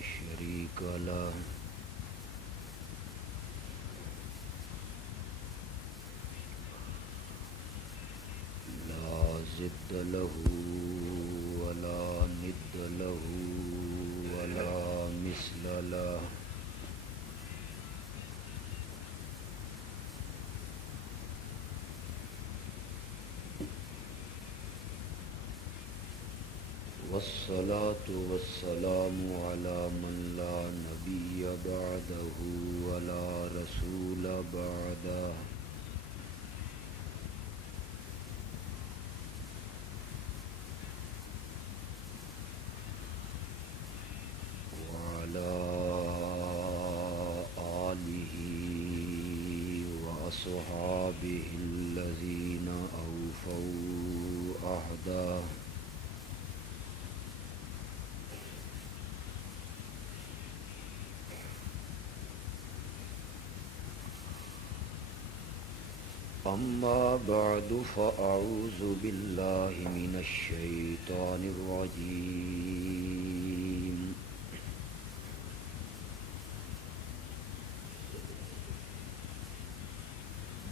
شريك له لا ضد له ولا ند له ولا مثل له والصلاة والسلام على من لا نبي بعده ولا رسول بعده وعلى آله وأصحابه الذين أوفوا عهده أما بعد فأعوذ بالله من الشيطان الرجيم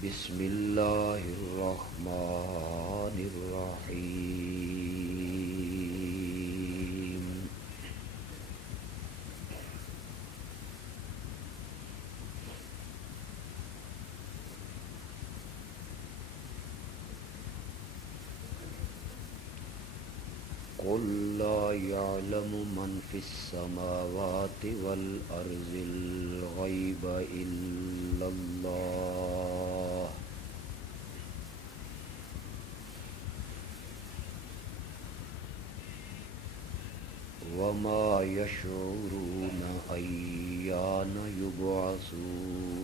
بسم الله الرحمن الرحيم قل لا يعلم من في السماوات والأرض الغيب إلا الله وما يشعرون أيان يبعثون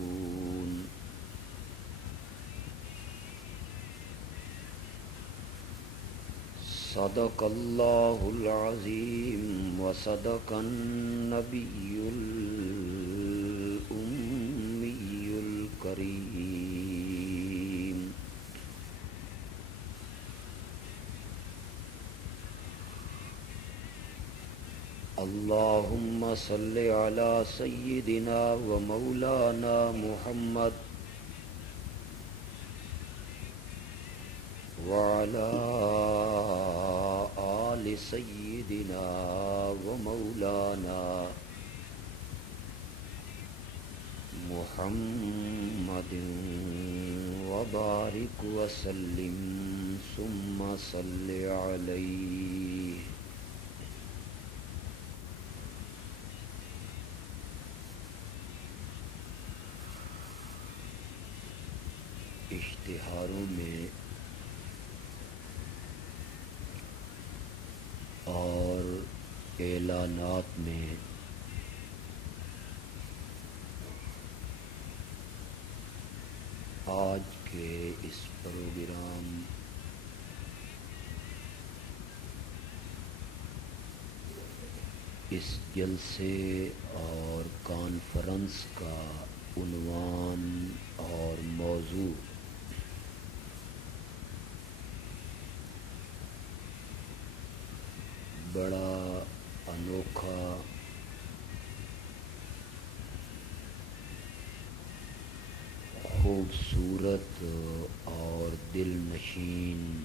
صدق الله العظيم وصدق النبي الأمي الكريم اللهم صل على سيدنا ومولانا محمد وعلى آل سيدنا ومولانا محمد وبارك وسلم ثم صل عليه اشتہاروں میں اور اعلانات میں آج کے اس پروگرام اس جلسے اور کانفرنس کا عنوان اور موضوع بڑا انوکھا خوبصورت اور دل نشین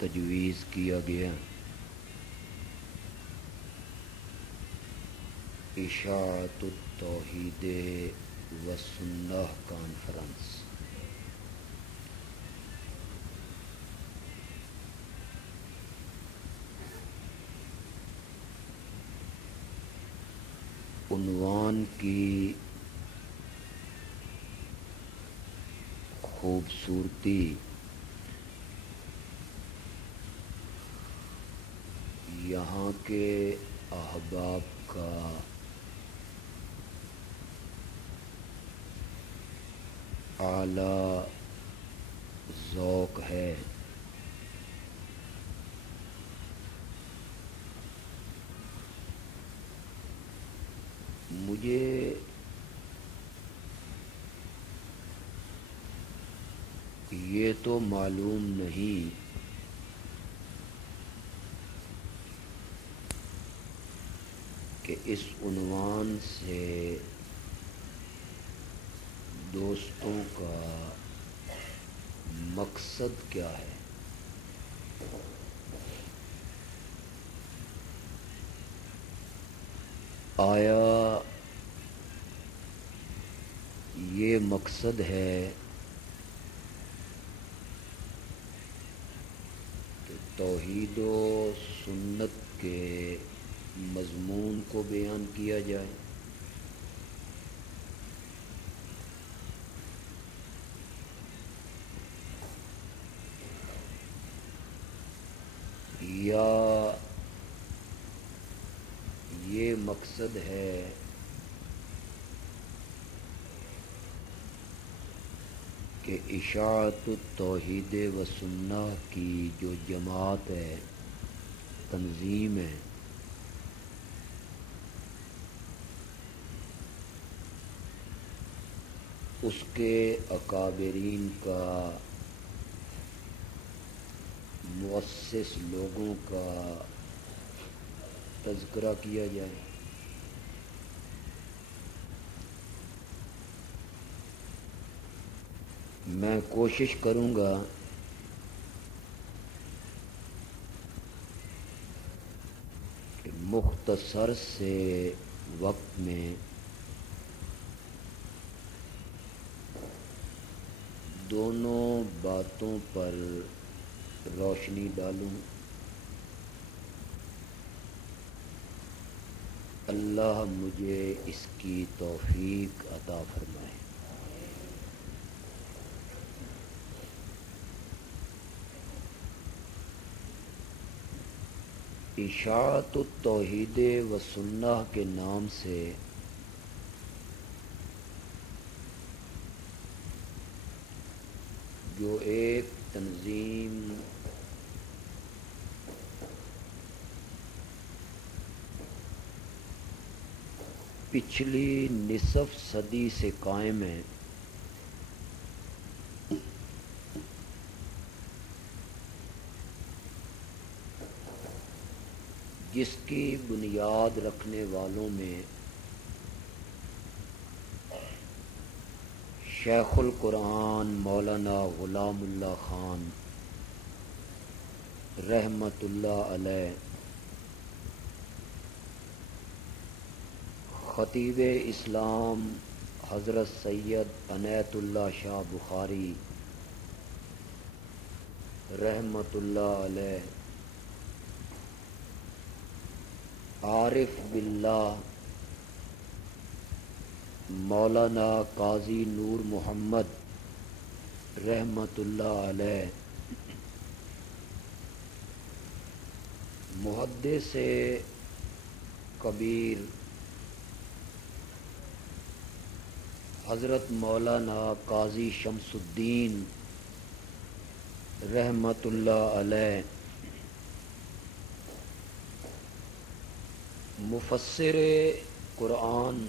تجویز کیا گیا اشاعت التوحید و سنہ کانفرنس عنوان کی خوبصورتی یہاں کے احباب کا اعلیٰ ذوق ہے مجھے یہ تو معلوم نہیں کہ اس عنوان سے دوستوں کا مقصد کیا ہے؟ آیا یہ مقصد ہے کہ توحید و سنت کے مضمون کو بیان کیا جائے، یا یہ مقصد ہے کہ اشاعت التوحید و سنہ کی جو جماعت ہے، تنظیم ہے، اس کے اکابرین کا، مؤسس لوگوں کا تذکرہ کیا جائے۔ میں کوشش کروں گا کہ مختصر سے وقت میں دونوں باتوں پر روشنی ڈالوں۔ اللہ مجھے اس کی توفیق عطا فرمائے۔ اشاعت التوحید و سنہ کے نام سے جو ایک تنظیم پچھلی نصف صدی سے قائم ہے، جس کی بنیاد رکھنے والوں میں شیخ القرآن مولانا غلام اللہ خان رحمت اللہ علیہ، خطیب اسلام حضرت سید عنایت اللہ شاہ بخاری رحمت اللہ علیہ، عارف باللہ مولانا قاضی نور محمد رحمت اللہ علیہ، محدث کبیر حضرت مولانا قاضی شمس الدین رحمت اللہ علیہ، مفسر قرآن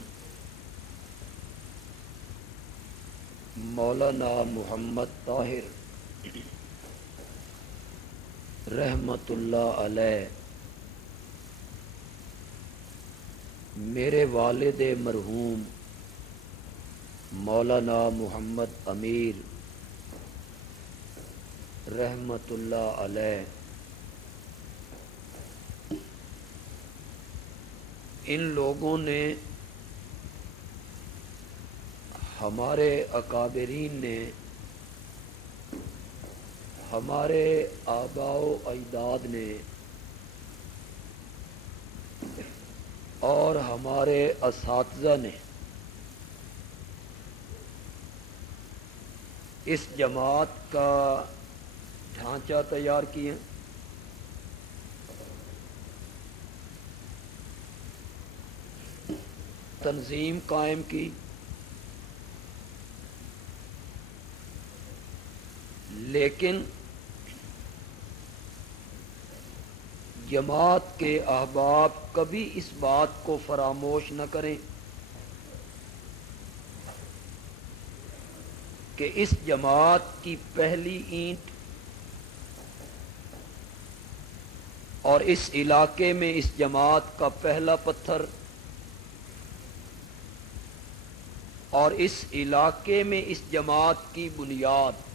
مولانا محمد طاہر رحمت اللہ علیہ، میرے والد مرحوم مولانا محمد امیر رحمت اللہ علیہ، ان لوگوں نے، ہمارے اکابرین نے، ہمارے آباء و اجداد نے اور ہمارے اساتذہ نے اس جماعت کا ڈھانچہ تیار کیا، تنظیم قائم کی، لیکن جماعت کے احباب کبھی اس بات کو فراموش نہ کریں کہ اس جماعت کی پہلی اینٹ اور اس علاقے میں اس جماعت کا پہلا پتھر اور اس علاقے میں اس جماعت کی بنیاد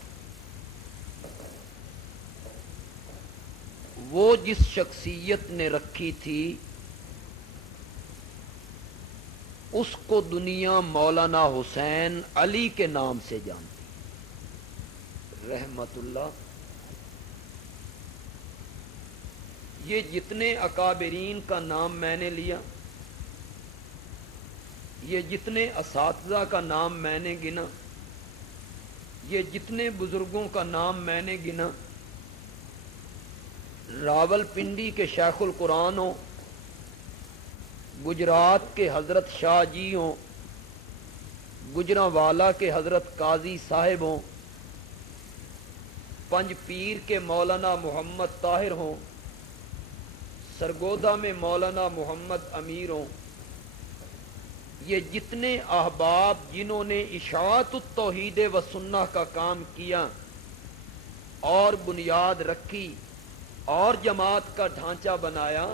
وہ جس شخصیت نے رکھی تھی اس کو دنیا مولانا حسین علی کے نام سے جانتی رحمت اللہ۔ یہ جتنے اکابرین کا نام میں نے لیا، یہ جتنے اساتذہ کا نام میں نے گنا، یہ جتنے بزرگوں کا نام میں نے گنا، راول پنڈی کے شیخ القرآن ہوں، گجرات کے حضرت شاہ جی ہوں، گجرانوالا کے حضرت قاضی صاحب ہوں، پنج پیر کے مولانا محمد طاہر ہوں، سرگودا میں مولانا محمد امیر ہوں، یہ جتنے احباب جنہوں نے اشاعت التوحید و سنہ کا کام کیا اور بنیاد رکھی اور جماعت کا ڈھانچہ بنایا،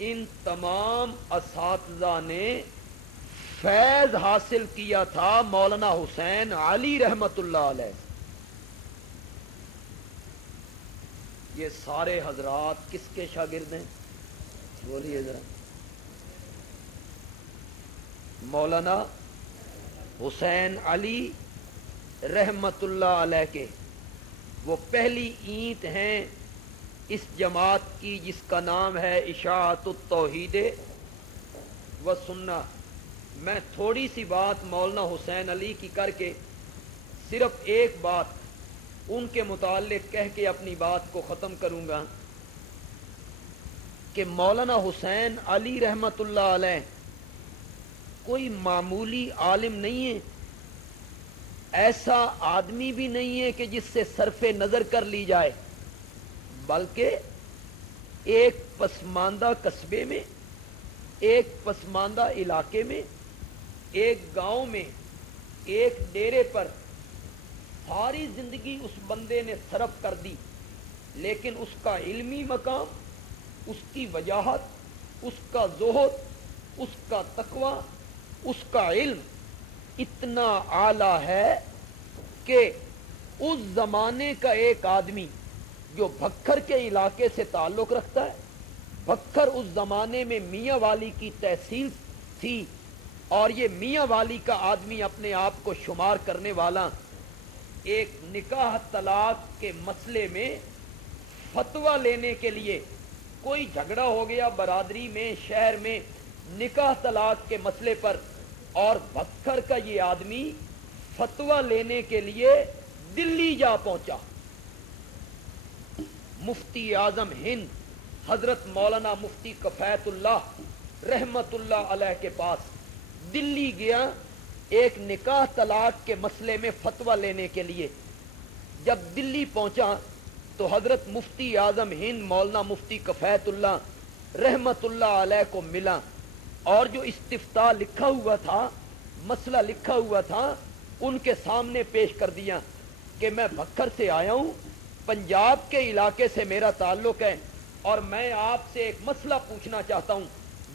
ان تمام اساتذہ نے فیض حاصل کیا تھا مولانا حسین علی رحمت اللہ علیہ۔ یہ سارے حضرات کس کے شاگرد ہیں؟ بولیے ذرا۔ مولانا حسین علی رحمت اللہ علیہ کے وہ پہلی اینٹ ہیں اس جماعت کی جس کا نام ہے اشاعت التوحید و سنہ۔ میں تھوڑی سی بات مولانا حسین علی کی کر کے صرف ایک بات ان کے متعلق کہہ کے اپنی بات کو ختم کروں گا کہ مولانا حسین علی رحمت اللہ علیہ کوئی معمولی عالم نہیں ہے، ایسا آدمی بھی نہیں ہے کہ جس سے صرف نظر کر لی جائے، بلکہ ایک پسماندہ قصبے میں، ایک پسماندہ علاقے میں، ایک گاؤں میں، ایک ڈیرے پر ساری زندگی اس بندے نے صرف کر دی، لیکن اس کا علمی مقام، اس کی وجاہت، اس کا زہد، اس کا تقوی، اس کا علم اتنا اعلیٰ ہے کہ اس زمانے کا ایک آدمی جو بھکر کے علاقے سے تعلق رکھتا ہے، بھکر اس زمانے میں میاں والی کی تحصیل تھی، اور یہ میاں والی کا آدمی اپنے آپ کو شمار کرنے والا ایک نکاح طلاق کے مسئلے میں فتویٰ لینے کے لیے کوئی جھگڑا ہو گیا برادری میں، شہر میں، نکاح طلاق کے مسئلے پر، اور بھکر کا یہ آدمی فتویٰ لینے کے لیے دلی جا پہنچا۔ مفتی اعظم ہند حضرت مولانا مفتی کفایت اللہ رحمت اللہ علیہ کے پاس دلی گیا ایک نکاح طلاق کے مسئلے میں فتویٰ لینے کے لیے۔ جب دلی پہنچا تو حضرت مفتی اعظم ہند مولانا مفتی کفایت اللہ رحمت اللہ علیہ کو ملا، اور جو استفتاء لکھا ہوا تھا، مسئلہ لکھا ہوا تھا، ان کے سامنے پیش کر دیا کہ میں بھکر سے آیا ہوں، پنجاب کے علاقے سے میرا تعلق ہے، اور میں آپ سے ایک مسئلہ پوچھنا چاہتا ہوں۔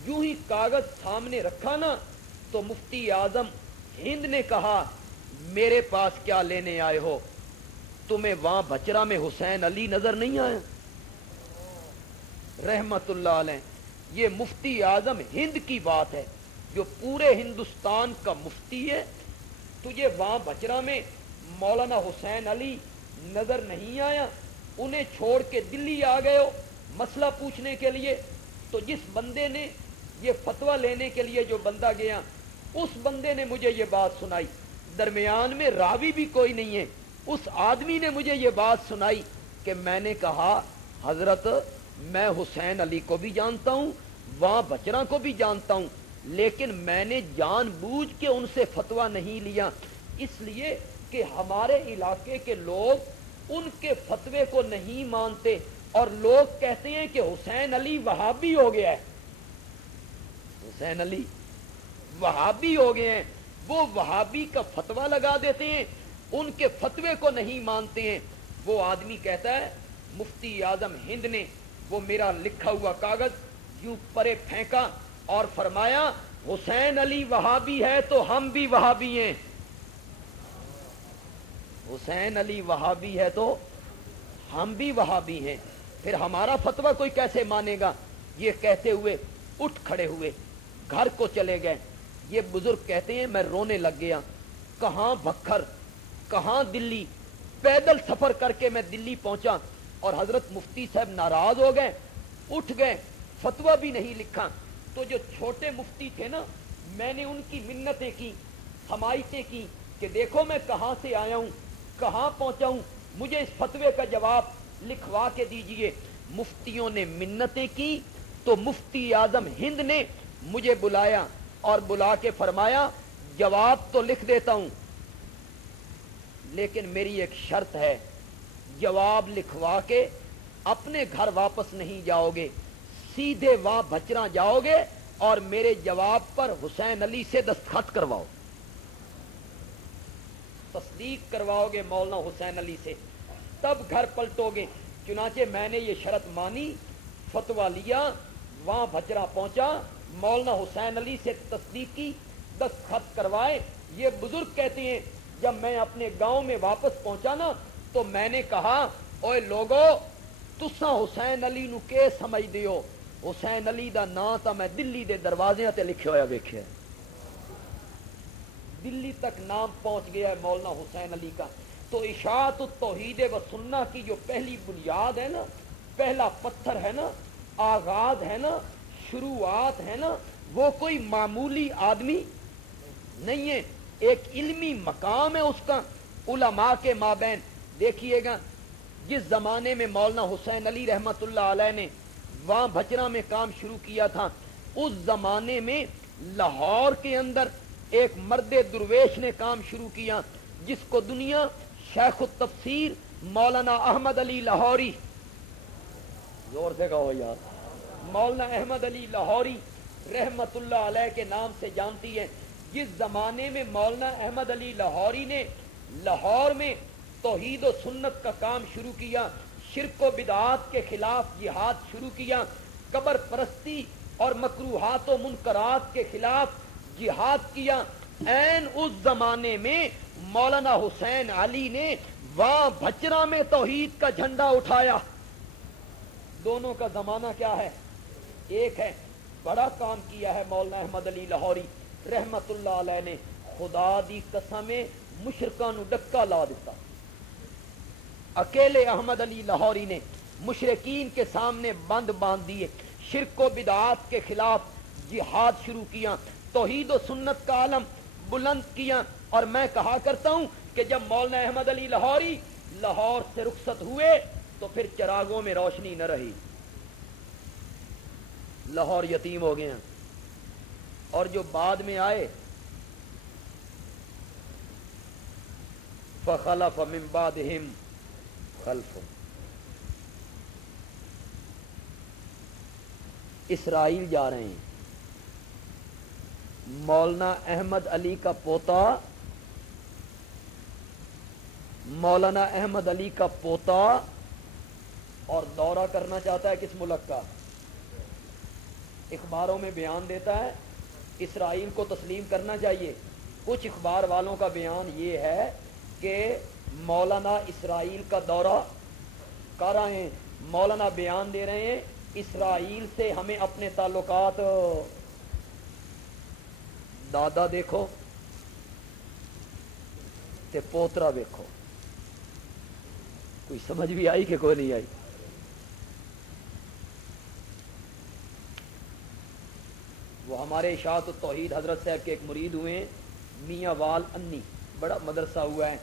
یوں ہی کاغذ سامنے رکھا نا تو مفتی اعظم ہند نے کہا میرے پاس کیا لینے آئے ہو؟ تمہیں وہاں بچرا میں حسین علی نظر نہیں آیا؟ رحمت اللہ علیہ۔ یہ مفتی اعظم ہند کی بات ہے جو پورے ہندوستان کا مفتی ہے، تجھے وہاں بچرا میں مولانا حسین علی نظر نہیں آیا؟ انہیں چھوڑ کے دلی آ گئے ہو مسئلہ پوچھنے کے لیے؟ تو جس بندے نے یہ فتویٰ لینے کے لیے جو بندہ گیا، اس بندے نے مجھے یہ بات سنائی، درمیان میں راوی بھی کوئی نہیں ہے، اس آدمی نے مجھے یہ بات سنائی کہ میں نے کہا حضرت میں حسین علی کو بھی جانتا ہوں، وہاں بچرا کو بھی جانتا ہوں، لیکن میں نے جان بوجھ کے ان سے فتویٰ نہیں لیا، اس لیے کہ ہمارے علاقے کے لوگ ان کے فتوے کو نہیں مانتے، اور لوگ کہتے ہیں کہ حسین علی وہابی ہو گیا ہے، حسین علی وہابی ہو گئے ہیں، وہ وہابی کا فتویٰ لگا دیتے ہیں، ان کے فتوے کو نہیں مانتے ہیں۔ وہ آدمی کہتا ہے مفتی اعظم ہند نے وہ میرا لکھا ہوا کاغذ یوں پرے پھینکا اور فرمایا حسین علی وہابی ہے تو ہم بھی وہابی ہیں. حسین علی وہابی ہے تو ہم بھی وہابی ہیں. پھر ہمارا فتویٰ کوئی کیسے مانے گا؟ یہ کہتے ہوئے اٹھ کھڑے ہوئے, گھر کو چلے گئے. یہ بزرگ کہتے ہیں میں رونے لگ گیا. کہاں بکھر, کہاں دلی, پیدل سفر کر کے میں دلی پہنچا اور حضرت مفتی صاحب ناراض ہو گئے, اٹھ گئے, فتویٰ بھی نہیں لکھا. تو جو چھوٹے مفتی تھے نا, میں نے ان کی منتیں کی, حمایتیں کی کہ دیکھو میں کہاں سے آیا ہوں, کہاں پہنچا ہوں, مجھے اس فتوے کا جواب لکھوا کے دیجئے. مفتیوں نے منتیں کی تو مفتی اعظم ہند نے مجھے بلایا اور بلا کے فرمایا جواب تو لکھ دیتا ہوں لیکن میری ایک شرط ہے, جواب لکھوا کے اپنے گھر واپس نہیں جاؤ گے, سیدھے وہاں بھچرا جاؤ گے اور میرے جواب پر حسین علی سے دستخط کرواؤ, تصدیق کرواؤ گے مولانا حسین علی سے, تب گھر پلٹو گے. چنانچہ میں نے یہ شرط مانی, فتویٰ لیا, وہاں بھچرا پہنچا, مولانا حسین علی سے تصدیق کی, دستخط کروائے. یہ بزرگ کہتے ہیں جب میں اپنے گاؤں میں واپس پہنچا نا تو میں نے کہا اوے لوگو تساں حسین علی نو کے سمجھ دیو, حسین علی دا نام تا میں دلی دے دروازے تے لکھیا ہویا ویکھیا, دلی تک نام پہنچ گیا ہے مولانا حسین علی کا. تو اشاعت التوحید و سنہ کی جو پہلی بنیاد ہے نا, پہلا پتھر ہے نا, آغاز ہے نا, شروعات ہے نا, وہ کوئی معمولی آدمی نہیں ہے, ایک علمی مقام ہے اس کا علماء کے مابین. دیکھیے گا جس زمانے میں مولانا حسین علی رحمت اللہ علیہ نے وہاں بھچرا میں کام شروع کیا تھا, اس زمانے میں لاہور کے اندر ایک مرد درویش نے کام شروع کیا جس کو دنیا شیخ التفسیر مولانا احمد علی لاہوری, زور سے کہو یار, مولانا احمد علی لاہوری رحمت اللہ علیہ کے نام سے جانتی ہے. جس زمانے میں مولانا احمد علی لاہوری نے لاہور میں توحید و سنت کا کام شروع کیا, شرک و بدعات کے خلاف جہاد شروع کیا, قبر پرستی اور مکروہات و منکرات کے خلاف جہاد کیا, این اس زمانے میں مولانا حسین علی نے وہاں بھچرا میں توحید کا جھنڈا اٹھایا. دونوں کا زمانہ کیا ہے؟ ایک ہے. بڑا کام کیا ہے مولانا احمد علی لاہوری رحمت اللہ علیہ نے, خدا دی قسم مشرکاں نو ڈکا لا دیتا. اکیلے احمد علی لاہوری نے مشرکین کے سامنے بند باندھ دیے, شرک و بدعات کے خلاف جہاد شروع کیا, توحید و سنت کا علم بلند کیا. اور میں کہا کرتا ہوں کہ جب مولانا احمد علی لاہوری لاہور سے رخصت ہوئے تو پھر چراغوں میں روشنی نہ رہی, لاہور یتیم ہو گئے. اور جو بعد میں آئے فخلف من بعدہم خلف, اسرائیل جا رہے ہیں. مولانا احمد علی کا پوتا, مولانا احمد علی کا پوتا اور دورہ کرنا چاہتا ہے کس ملک کا؟ اخباروں میں بیان دیتا ہے اسرائیل کو تسلیم کرنا چاہیے. کچھ اخبار والوں کا بیان یہ ہے کہ مولانا اسرائیل کا دورہ کر رہے ہیں, مولانا بیان دے رہے ہیں اسرائیل سے ہمیں اپنے تعلقات, دادا دیکھو تے پوترا دیکھو. کوئی سمجھ بھی آئی کہ کوئی نہیں آئی؟ وہ ہمارے اشاعت التوحید حضرت صاحب کے ایک مرید ہوئے ہیں, میاں وال انی, بڑا مدرسہ ہوا ہے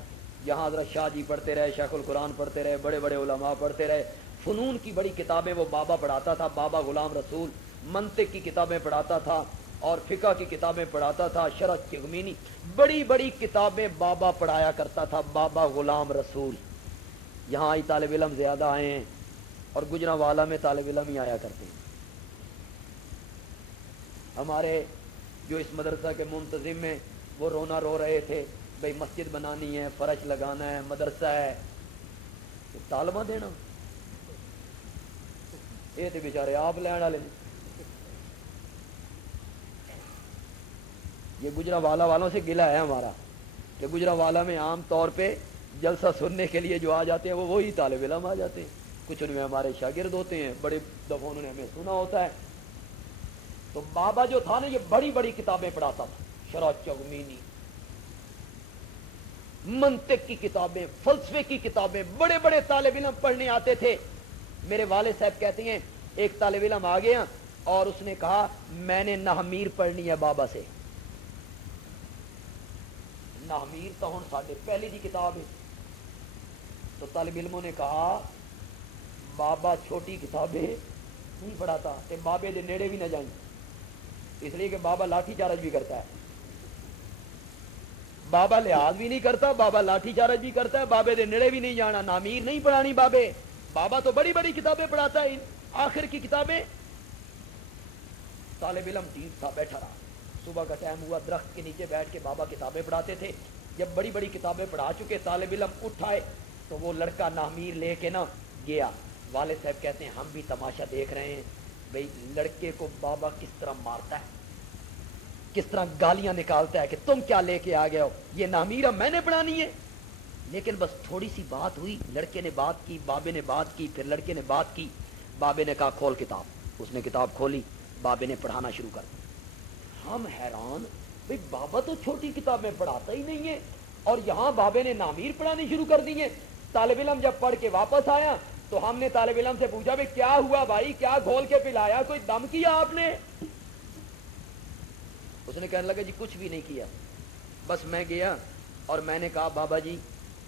یہاں, حضرت شاہ جی پڑھتے رہے, شیخ القرآن پڑھتے رہے, بڑے بڑے علماء پڑھتے رہے. فنون کی بڑی کتابیں وہ بابا پڑھاتا تھا, بابا غلام رسول. منطق کی کتابیں پڑھاتا تھا اور فقہ کی کتابیں پڑھاتا تھا, شرح چغمینی, بڑی بڑی کتابیں بابا پڑھایا کرتا تھا, بابا غلام رسول. یہاں آئی طالب علم زیادہ آئے ہیں اور گجرانوالہ میں طالب علم ہی آیا کرتے ہیں. ہمارے جو اس مدرسہ کے منتظم ہیں وہ رونا رو رہے تھے, بھئی مسجد بنانی ہے, فرش لگانا ہے, مدرسہ ہے, تو طالبہ دینا, یہ تو بیچارے آپ لین والے. یہ گجرانوالہ والوں سے گلہ ہے ہمارا کہ گجرانوالہ میں عام طور پہ جلسہ سننے کے لیے جو آ جاتے ہیں وہ وہی طالب علم آ جاتے ہیں، کچھ ان میں ہمارے شاگرد ہوتے ہیں، بڑے دفعہ انہوں نے ہمیں سنا ہوتا ہے۔ تو بابا جو تھا نا یہ بڑی بڑی کتابیں پڑھاتا تھا، شرح چغمینی، منطق کی کتابیں، فلسفے کی کتابیں، بڑے بڑے طالب علم پڑھنے آتے تھے۔ میرے والد صاحب کہتے ہیں ایک طالب علم آ گیا اور اس نے کہا میں نے نحمیر پڑھنی ہے بابا سے۔ نحمیر تو ہن ساڈے پہلی دی کتاب ہے۔ تو طالب علموں نے کہا بابا چھوٹی کتابیں نہیں پڑھاتا تے بابے دے نیڑے بھی نہ جائیں، اس لیے کہ بابا لاٹھی چارج بھی کرتا ہے، بابا لحاظ بھی نہیں کرتا، بابا لاٹھی چارج بھی کرتا ہے، بابے دے نیڑے بھی نہیں جانا، نامیر نہیں پڑھانی بابے، بابا تو بڑی بڑی کتابیں پڑھاتا ہے، آخر کی کتابیں۔ طالب علم ٹھیک تھا، بیٹھا رہا، صبح کا ٹائم ہوا، درخت کے نیچے بیٹھ کے بابا کتابیں پڑھاتے تھے۔ جب بڑی بڑی کتابیں پڑھا چکے طالب علم اٹھائے تو وہ لڑکا نامیر لے کے نا گیا۔ والد صاحب کہتے ہیں ہم بھی تماشا دیکھ رہے ہیں، بھئی لڑکے کو بابا کس طرح مارتا ہے، کس طرح گالیاں نکالتا ہے کہ تم کیا لے کے آ گئے ہو، یہ نامیرہ میں نے پڑھانی ہے۔ لیکن بس تھوڑی سی بات ہوئی، لڑکے نے بات کی، بابے نے بات کی، پھر لڑکے نے بات کی، بابے نے کہا کھول کتاب، اس نے کتاب کھولی، بابے نے پڑھانا شروع کر دیا۔ ہم حیران، بھئی بابا تو چھوٹی کتابیں پڑھاتا ہی نہیں ہے اور یہاں بابے نے نامیر پڑھانی شروع کر دی ہے۔ طالب علم جب پڑھ کے واپس آیا تو ہم نے طالب علم سے پوچھا بھئی کیا ہوا بھائی، کیا گھول کے پلایا، کوئی دم کیا آپ نے؟ اس نے کہنے لگا جی کچھ بھی نہیں کیا، بس میں گیا اور میں نے کہا بابا جی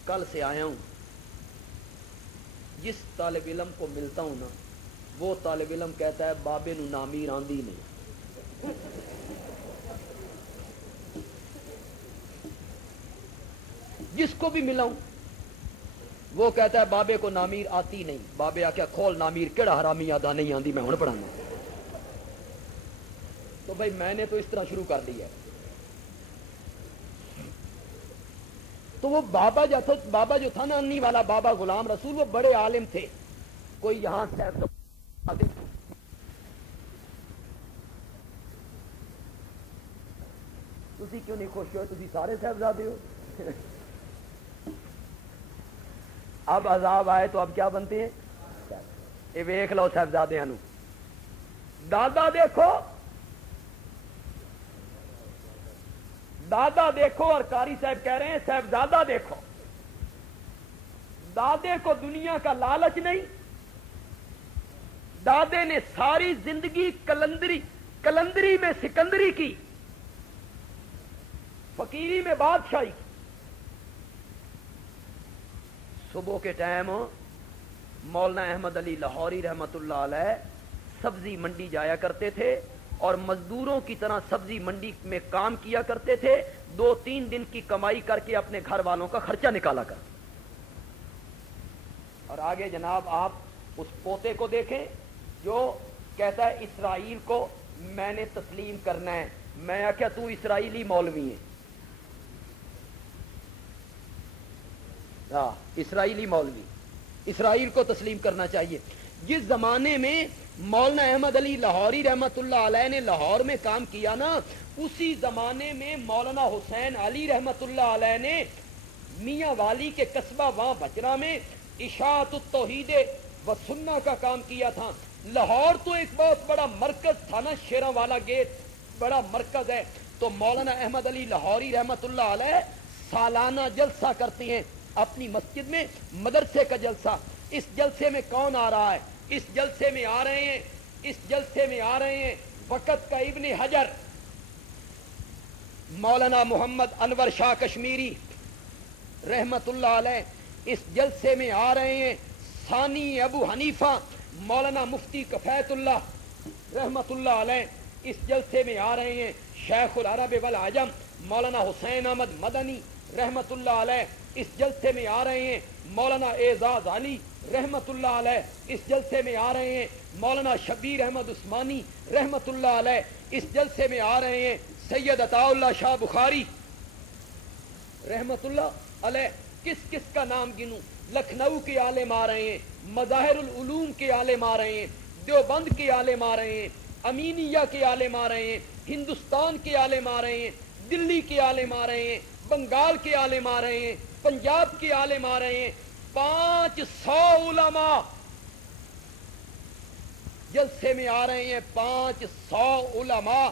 کل سے آیا ہوں، جس طالب علم کو ملتا ہوں نا وہ طالب علم کہتا ہے بابے نو نامیر آندی نہیں، جس کو بھی ملا ہوں وہ کہتا ہے بابے کو نامیر آتی نہیں۔ بابے آ کے کھول نامیر کیڑا حرامی آدھا نہیں آندی میں ہن پڑھانا۔ تو بھائی میں نے تو اس طرح شروع کر دیا۔ تو وہ بابا جو تھا نا انی والا بابا غلام رسول، وہ بڑے عالم تھے۔ کوئی یہاں سے تسی کیوں نہیں خوش ہوئے، تسی سارے صاحبزادے ہو۔ اب عذاب آئے تو اب کیا بنتے ہیں، یہ ویکھ لو صاحبزادے نو، دادا دیکھو، دادا دیکھو، اور قاری صاحب کہہ رہے ہیں صاحبزادہ دیکھو۔ دادے کو دنیا کا لالچ نہیں، دادے نے ساری زندگی کلندری میں سکندری کی، فقیری میں بادشاہی کی۔ صبح کے ٹائم مولانا احمد علی لاہوری رحمت اللہ علیہ سبزی منڈی جایا کرتے تھے اور مزدوروں کی طرح سبزی منڈی میں کام کیا کرتے تھے، 2-3 دن کی کمائی کر کے اپنے گھر والوں کا خرچہ نکالا کرتے۔ اور آگے جناب آپ اس پوتے کو دیکھیں جو کہتا ہے اسرائیل کو میں نے تسلیم کرنا ہے۔ میں کیا تو اسرائیلی مولوی ہے، اسرائیلی مولوی، اسرائیل کو تسلیم کرنا چاہیے۔ جس زمانے میں مولانا احمد علی لاہوری رحمت اللہ علیہ نے لاہور میں کام کیا نا، اسی زمانے میں مولانا حسین علی رحمت اللہ علیہ نے میاں والی کے قصبہ وہاں بچرا میں اشاعت التوحید و سنہ کا کام کیا تھا۔ لاہور تو ایک بہت بڑا مرکز تھا نا، شیراں والا گیٹ بڑا مرکز ہے۔ تو مولانا احمد علی لاہوری رحمت اللہ علیہ سالانہ جلسہ کرتے ہیں اپنی مسجد میں، مدرسے کا جلسہ۔ اس جلسے میں کون آ رہا ہے؟ اس جلسے میں آ رہے ہیں وقت کا ابن حجر، مولانا محمد انور شاہ کشمیری رحمت اللہ علیہ۔ اس جلسے میں آ رہے ہیں ثانی ابو حنیفہ مولانا مفتی کفایت اللہ رحمت اللہ علیہ۔ اس جلسے میں آ رہے ہیں شیخ العرب والعجم مولانا حسین احمد مدنی رحمت اللہ علیہ۔ اس جلسے میں آ رہے ہیں مولانا اعزاز علی رحمت اللہ علیہ۔ اس جلسے میں آ رہے ہیں مولانا شبیر احمد عثمانی رحمت اللہ علیہ۔ اس جلسے میں آ رہے ہیں سید عطا اللہ شاہ بخاری رحمت اللہ علیہ۔ کس کس کا نام گنوں؟ لکھنؤ کے عالم آ رہے ہیں، مظاہر العلوم کے عالم آ رہے ہیں، دیوبند کے عالم آ رہے ہیں، امینیہ کے عالم آ رہے ہیں، ہندوستان کے عالم آ رہے ہیں، دلی کے عالم آ رہے ہیں، بنگال کے عالم آ رہے ہیں، پنجاب کے عالم آ رہے ہیں، 500 علماء جلسے میں آ رہے ہیں، 500 علماء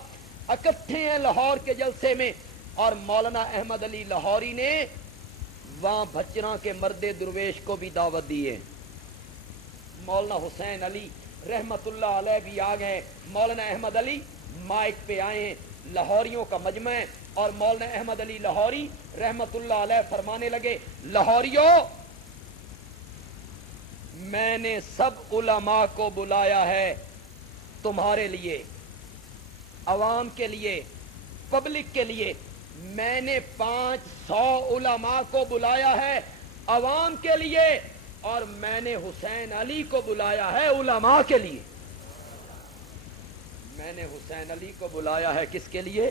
اکٹھے ہیں لاہور کے جلسے میں. اور مولانا احمد علی لاہوری نے وہاں بھچراں کے مرد درویش کو بھی دعوت دی ہے. مولانا حسین علی رحمت اللہ علیہ بھی آ گئے. مولانا احمد علی مائک پہ آئے ہیں، لاہوریوں کا مجمع ہے. اور مولانا احمد علی لاہوری رحمت اللہ علیہ فرمانے لگے، لاہوریوں میں نے سب علماء کو بلایا ہے تمہارے لیے، عوام کے لیے، پبلک کے لیے. میں نے 500 علماء کو بلایا ہے عوام کے لیے، اور میں نے حسین علی کو بلایا ہے علماء کے لیے. میں نے حسین علی کو بلایا ہے کس کے لیے؟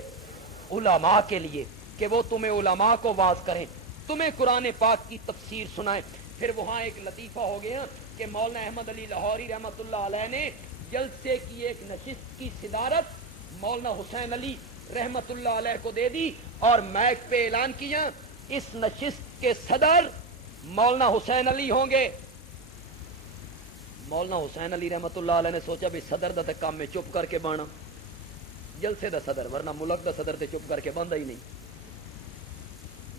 علماء کے لیے، کہ وہ تمہیں علماء کو واعظ کریں، تمہیں قرآن پاک کی تفسیر سنائیں. پھر وہاں ایک لطیفہ ہو گیا کہ مولانا احمد علی لاہوری رحمت اللہ علیہ نے جلسے کی ایک نشست کی صدارت مولانا حسین علی رحمت اللہ علیہ کو دے دی، اور مائک پہ اعلان کیا اس نشست کے صدر مولانا حسین علی ہوں گے. مولانا حسین علی رحمت اللہ علیہ نے سوچا بھی صدر دا تے کام میں چپ کر کے بانا، جلسے دا صدر، ورنہ ملک دا صدر تے چپ کر کے باندھا ہی نہیں.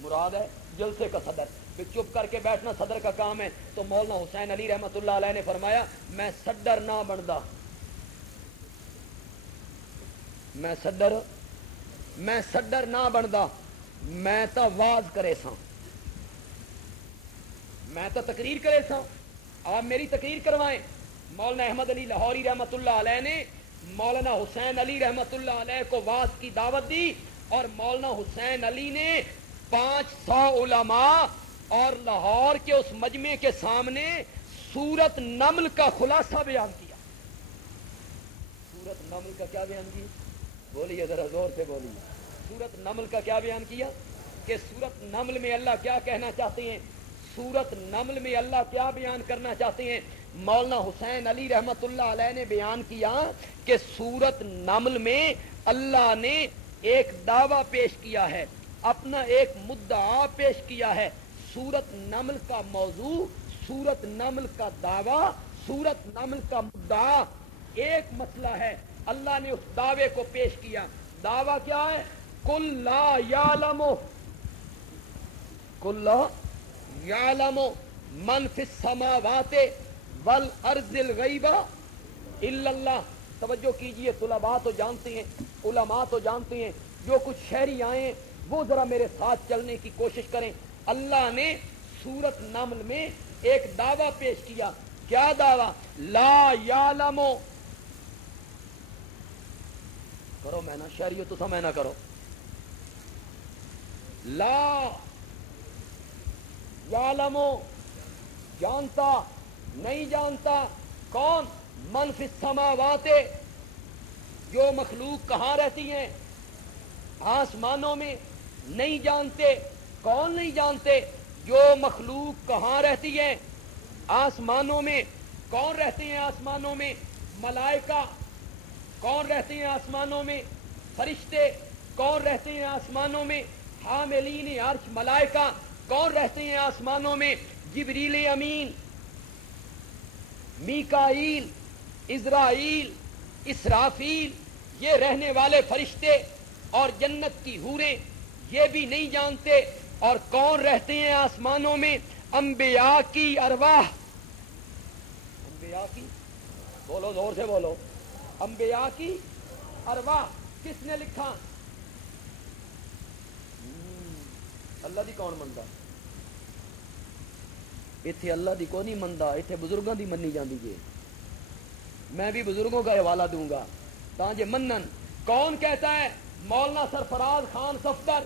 مراد ہے جلسے کا صدر، پھر چپ کر کے بیٹھنا صدر کا کام ہے. تو مولانا حسین علی رحمت اللہ علیہ نے فرمایا میں صدر نہ بندا، میں صدر نہ بندا، میں تا واز کرے سا، میں تو تقریر کرے سا، آپ میری تقریر کروائیں. مولانا احمد علی لاہوری رحمت اللہ علیہ نے مولانا حسین علی رحمت اللہ علیہ کو واز کی دعوت دی، اور مولانا حسین علی نے 500 علماء اور لاہور کے اس مجمع کے سامنے سورت نمل کا خلاصہ بیان کیا. سورت نمل کا کیا بیان کیا؟ بولیے ذرا زور سے بولیے. سورت نمل کا کیا بیان کیا؟ کہ سورت نمل میں اللہ کیا کہنا چاہتے ہیں، سورت نمل میں اللہ کیا بیان کرنا چاہتے ہیں. مولانا حسین علی رحمت اللہ علیہ نے بیان کیا کہ سورت نمل میں اللہ نے ایک دعویٰ پیش کیا ہے، اپنا ایک مدعا پیش کیا ہے. سورت نمل کا موضوع، سورت نمل کا دعویٰ، سورت نمل کا مدعا ایک مسئلہ ہے. اللہ نے اس دعوے کو پیش کیا. دعویٰ کیا ہے؟ قل لا یعلم، قل لا یعلم من فی السماوات والارض الغیب الا اللہ. توجہ کیجئے، طلباء تو جانتے ہیں، علماء تو جانتے ہیں، جو کچھ شہری آئے ہیں وہ ذرا میرے ساتھ چلنے کی کوشش کریں. اللہ نے سورت نمل میں ایک دعویٰ پیش کیا. کیا دعویٰ؟ لا یعلم. کرو میں نہ شہریو تو سمے نہ کرو. لا یعلم، جانتا نہیں جانتا. کون؟ من فی السماوات، جو مخلوق کہاں رہتی ہیں؟ آسمانوں میں. نہیں جانتے. کون نہیں جانتے؟ جو مخلوق کہاں رہتی ہے؟ آسمانوں میں. کون رہتے ہیں آسمانوں میں؟ ملائکہ. کون رہتے ہیں آسمانوں میں؟ فرشتے. کون رہتے ہیں آسمانوں میں؟ حاملین عرش ملائکہ. کون رہتے ہیں آسمانوں میں؟ جبریل امین، میکائیل، اسرائیل، اسرافیل. یہ رہنے والے فرشتے اور جنت کی حوریں، یہ بھی نہیں جانتے. اور کون رہتے ہیں آسمانوں میں؟ انبیاء کی ارواح. انبیاء کی، بولو زور سے بولو، انبیاء کی ارواح. کس نے لکھا؟ اللہ دی کون مندا؟ اتنے اللہ دی کو نہیں مندا، اتنے بزرگوں دی منی جاندی جی. میں بھی بزرگوں کا حوالہ دوں گا تاں جے منن. کون کہتا ہے؟ مولانا سرفراز خان صفدر.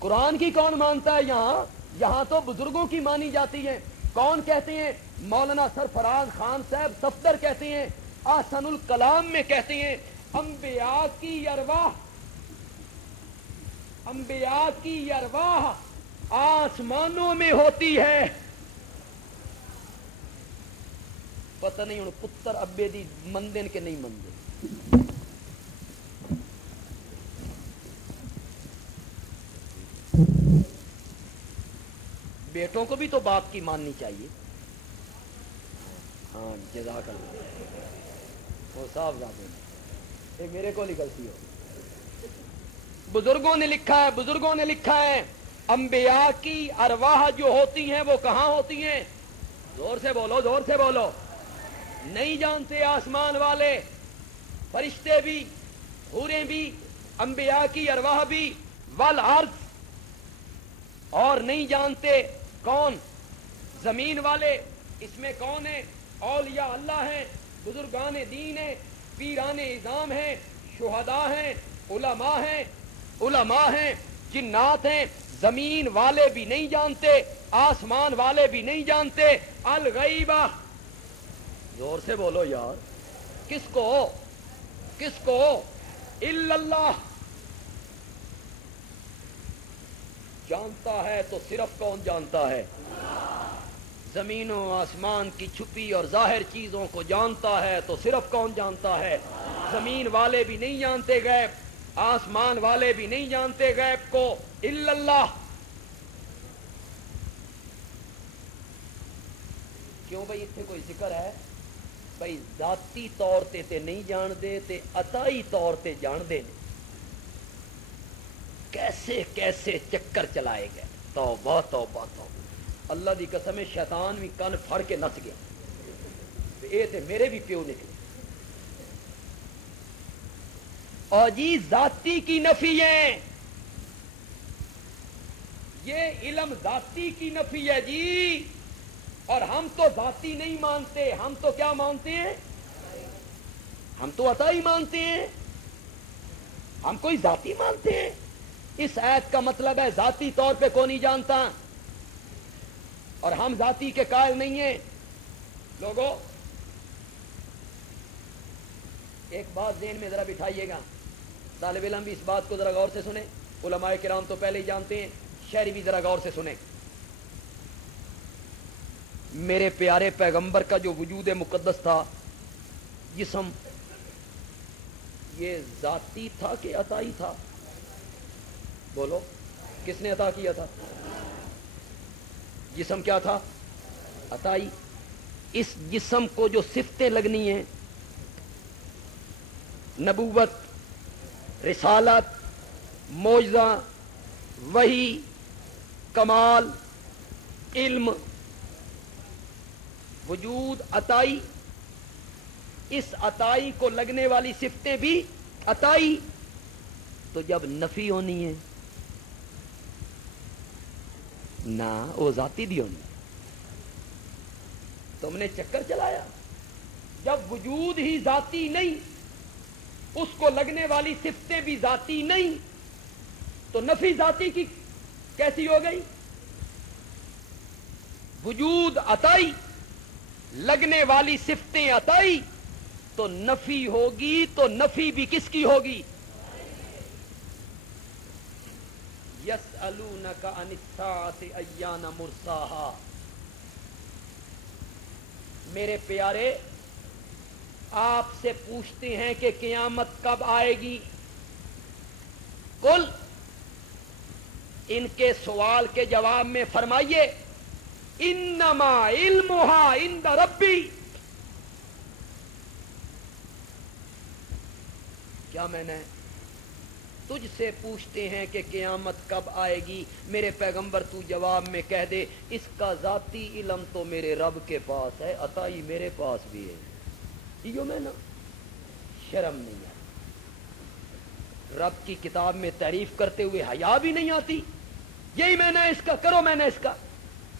قرآن کی کون مانتا ہے یہاں؟ یہاں تو بزرگوں کی مانی جاتی ہے. کون کہتے ہیں؟ مولانا سرفراز خان صاحب صفدر کہتے ہیں. احسن الکلام میں کہتے ہیں انبیاء کی ارواح، انبیاء کی ارواح آسمانوں میں ہوتی ہے. پتہ نہیں ہوں پتر ابے دی مندن کے نہیں مندے. بیٹوں کو بھی تو باپ کی ماننی چاہیے. ہاں جزاک اللہ. وہ صاحب زیادہ میرے کو نکلتی ہو. بزرگوں نے لکھا ہے انبیاء کی ارواح جو ہوتی ہیں وہ کہاں ہوتی ہیں؟ زور سے بولو. نہیں جانتے آسمان والے، فرشتے بھی، حوریں بھی، انبیاء کی ارواح بھی، والارض. اور نہیں جانتے کون؟ زمین والے. اس میں کون ہے؟ اولیاء اللہ ہیں، بزرگان دین ہیں، پیران اعظام ہیں، شہداء ہیں، علماء ہیں، جنات ہیں. زمین والے بھی نہیں جانتے، آسمان والے بھی نہیں جانتے. الغیبہ. زور سے بولو یار. کس کو؟ الا اللہ. جانتا ہے تو صرف کون جانتا ہے؟ زمین و آسمان کی چھپی اور ظاہر چیزوں کو جانتا ہے تو صرف کون جانتا ہے؟ زمین والے بھی نہیں جانتے غیب، آسمان والے بھی نہیں جانتے غیب کو، الا اللہ. کیوں بھائی اتنے کوئی ذکر ہے؟ بھائی ذاتی طور تے نہیں جان دے تے عطائی طور تے جان دے. کیسے چکر چلائے گئے. توبہ. اللہ دی قسم ہے شیطان بھی کن پھڑ کے نس گیا. اے تے میرے بھی پیو نکلے. اور جی ذاتی کی نفی ہے، یہ علم ذاتی کی نفی ہے جی. اور ہم تو ذاتی نہیں مانتے، ہم تو کیا مانتے ہیں؟ ہم تو عطائی مانتے ہیں. ہم کوئی ذاتی مانتے ہیں؟ اس آیت کا مطلب ہے ذاتی طور پہ کوئی نہیں جانتا، اور ہم ذاتی کے قائل نہیں ہیں. لوگوں ایک بات ذہن میں ذرا بٹھائیے گا، طالب علم بھی اس بات کو ذرا غور سے سنیں. علماء کرام تو پہلے ہی جانتے ہیں، شہری بھی ذرا غور سے سنیں. میرے پیارے پیغمبر کا جو وجود مقدس تھا، جسم، یہ ذاتی تھا کہ عطائی تھا؟ بولو کس نے عطا کیا تھا؟ جسم کیا تھا؟ عطائی. اس جسم کو جو صفتیں لگنی ہیں، نبوت، رسالت، معجزہ، وحی، کمال، علم، وجود، عطائی، اس عطائی کو لگنے والی صفتیں بھی عطائی. تو جب نفی ہونی ہے نہ وہ ذاتی بھی ہونی. تم نے چکر چلایا. جب وجود ہی ذاتی نہیں، اس کو لگنے والی صفتیں بھی ذاتی نہیں، تو نفی ذاتی کی کیسی ہو گئی؟ وجود عطائی، لگنے والی صفتیں عطائی، تو نفی ہوگی تو نفی بھی کس کی ہوگی؟ یسألونک عن الساعۃ ایان مرساہا. میرے پیارے آپ سے پوچھتے ہیں کہ قیامت کب آئے گی. قل، ان کے سوال کے جواب میں فرمائیے انما علمھا عند ربی. کیا میں نے تجھ سے پوچھتے ہیں کہ قیامت کب آئے گی، میرے پیغمبر تو جواب میں کہہ دے اس کا ذاتی علم تو میرے رب کے پاس ہے، عطائی میرے پاس بھی ہے. یہ میں نا شرم نہیں ہے. رب کی کتاب میں تعریف کرتے ہوئے حیا بھی نہیں آتی. یہی میں نے اس کا کرو، میں نے اس کا.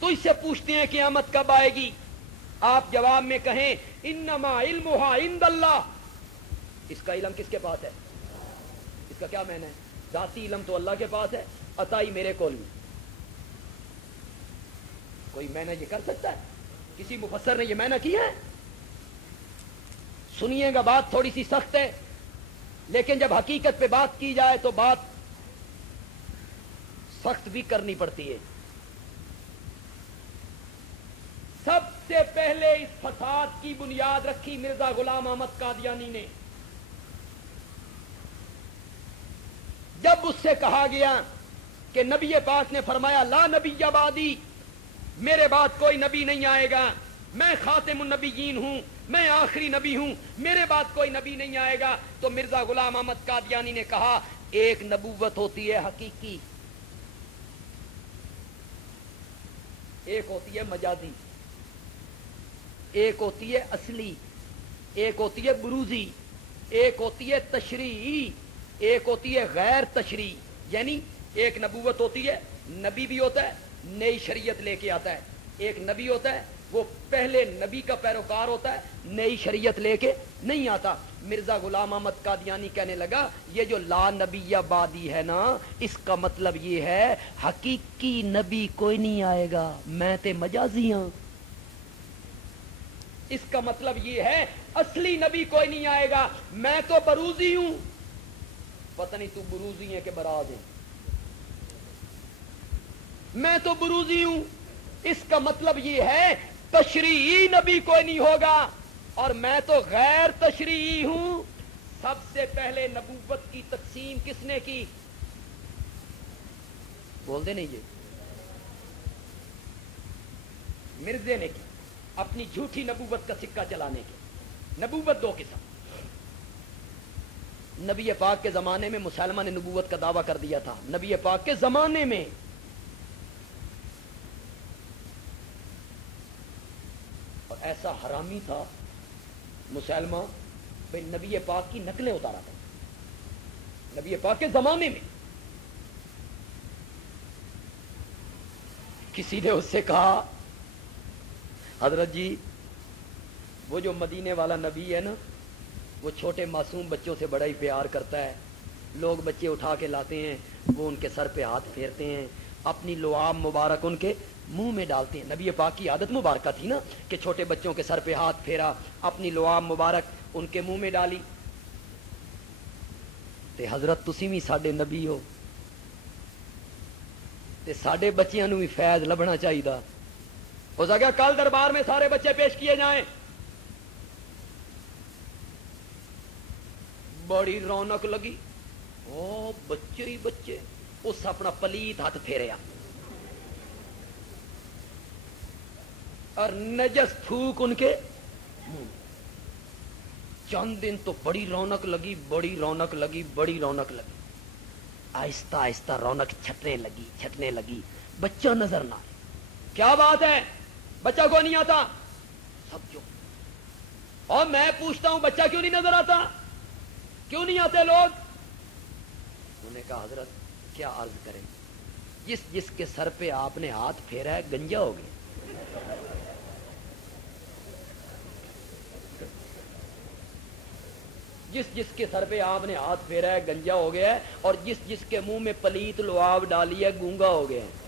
تو اس سے پوچھتے ہیں قیامت کب آئے گی، آپ جواب میں کہیں انما علمھا عند اللہ. اس کا علم کس کے پاس ہے؟ اس کا کیا معنی ہے؟ ذاتی علم تو اللہ کے پاس ہے، عطائی میرے کول بھی. کوئی معنی یہ کر سکتا ہے؟ کسی مفسر نے یہ معنی کیا ہے؟ سنیے گا، بات تھوڑی سی سخت ہے، لیکن جب حقیقت پہ بات کی جائے تو بات سخت بھی کرنی پڑتی ہے. سب سے پہلے اس فساد کی بنیاد رکھی مرزا غلام احمد قادیانی نے. جب اس سے کہا گیا کہ نبی پاک نے فرمایا لا نبی بعدی، میرے بعد کوئی نبی نہیں آئے گا، میں خاتم النبیین ہوں، میں آخری نبی ہوں، میرے بعد کوئی نبی نہیں آئے گا. تو مرزا غلام احمد قادیانی نے کہا ایک نبوت ہوتی ہے حقیقی، ایک ہوتی ہے مجازی، ایک ہوتی ہے اصلی، ایک ہوتی ہے بروزی، ایک ہوتی ہے تشریعی، ایک ہوتی ہے غیر تشریعی. یعنی ایک نبوت ہوتی ہے، نبی بھی ہوتا ہے نئی شریعت لے کے آتا ہے، ایک نبی ہوتا ہے وہ پہلے نبی کا پیروکار ہوتا ہے، نئی شریعت لے کے نہیں آتا. مرزا غلام احمد قادیانی کہنے لگا یہ جو لا نبی بعدی ہے نا، اس کا مطلب یہ ہے حقیقی نبی کوئی نہیں آئے گا، میں تے مجازی ہوں. اس کا مطلب یہ ہے اصلی نبی کوئی نہیں آئے گا، میں تو بروزی ہوں. پتہ نہیں تو بروزی ہے کہ براز ہے، میں تو بروزی ہوں. اس کا مطلب یہ ہے تشریعی نبی کوئی نہیں ہوگا اور میں تو غیر تشریعی ہوں. سب سے پہلے نبوت کی تقسیم کس نے کی؟ بول دے نہیں جی، مرزے نے کی، اپنی جھوٹی نبوت کا سکہ چلانے کے. نبوت دو قسم. نبی پاک کے زمانے میں مسلمہ نے نبوت کا دعویٰ کر دیا تھا، نبی پاک کے زمانے میں. اور ایسا حرامی تھا مسلمہ بھائی نبی پاک کی نقلیں اتارا تھا نبی پاک کے زمانے میں. کسی نے اس سے کہا حضرت جی وہ جو مدینے والا نبی ہے نا، وہ چھوٹے معصوم بچوں سے بڑا ہی پیار کرتا ہے، لوگ بچے اٹھا کے لاتے ہیں، وہ ان کے سر پہ ہاتھ پھیرتے ہیں، اپنی لعاب مبارک ان کے منہ میں ڈالتے ہیں. نبی پاک کی عادت مبارکہ تھی نا کہ چھوٹے بچوں کے سر پہ ہاتھ پھیرا، اپنی لعاب مبارک ان کے منہ میں ڈالی. تے حضرت تسی بھی ساڈے نبی ہو تے ساڈے بچیاں نو بھی فیض لبنا چاہیے. ہو سکے کل دربار میں سارے بچے پیش کیے جائیں. بڑی رونق لگی، او بچے ہی بچے. اس اپنا پلیت ہاتھ پھیریا اور نجس تھوک ان کے منہ. چند دن تو بڑی رونق لگی، بڑی رونق لگی، بڑی رونق لگی. آہستہ آہستہ رونق چھٹنے لگی. بچہ نظر نہ آئے. کیا بات ہے بچہ کو نہیں آتا؟ سب جو. اور میں پوچھتا ہوں بچہ کیوں نہیں نظر آتا، کیوں نہیں آتے لوگ؟ انہوں نے کہا حضرت کیا عرض کریں، جس کے سر پہ آپ نے ہاتھ پھیرا ہے گنجا ہو گیا. جس کے سر پہ آپ نے ہاتھ پھیرا ہے گنجا ہو گیا ہے، اور جس کے منہ میں پلیت لعاب ڈالی ہے گونگا ہو گیا ہے.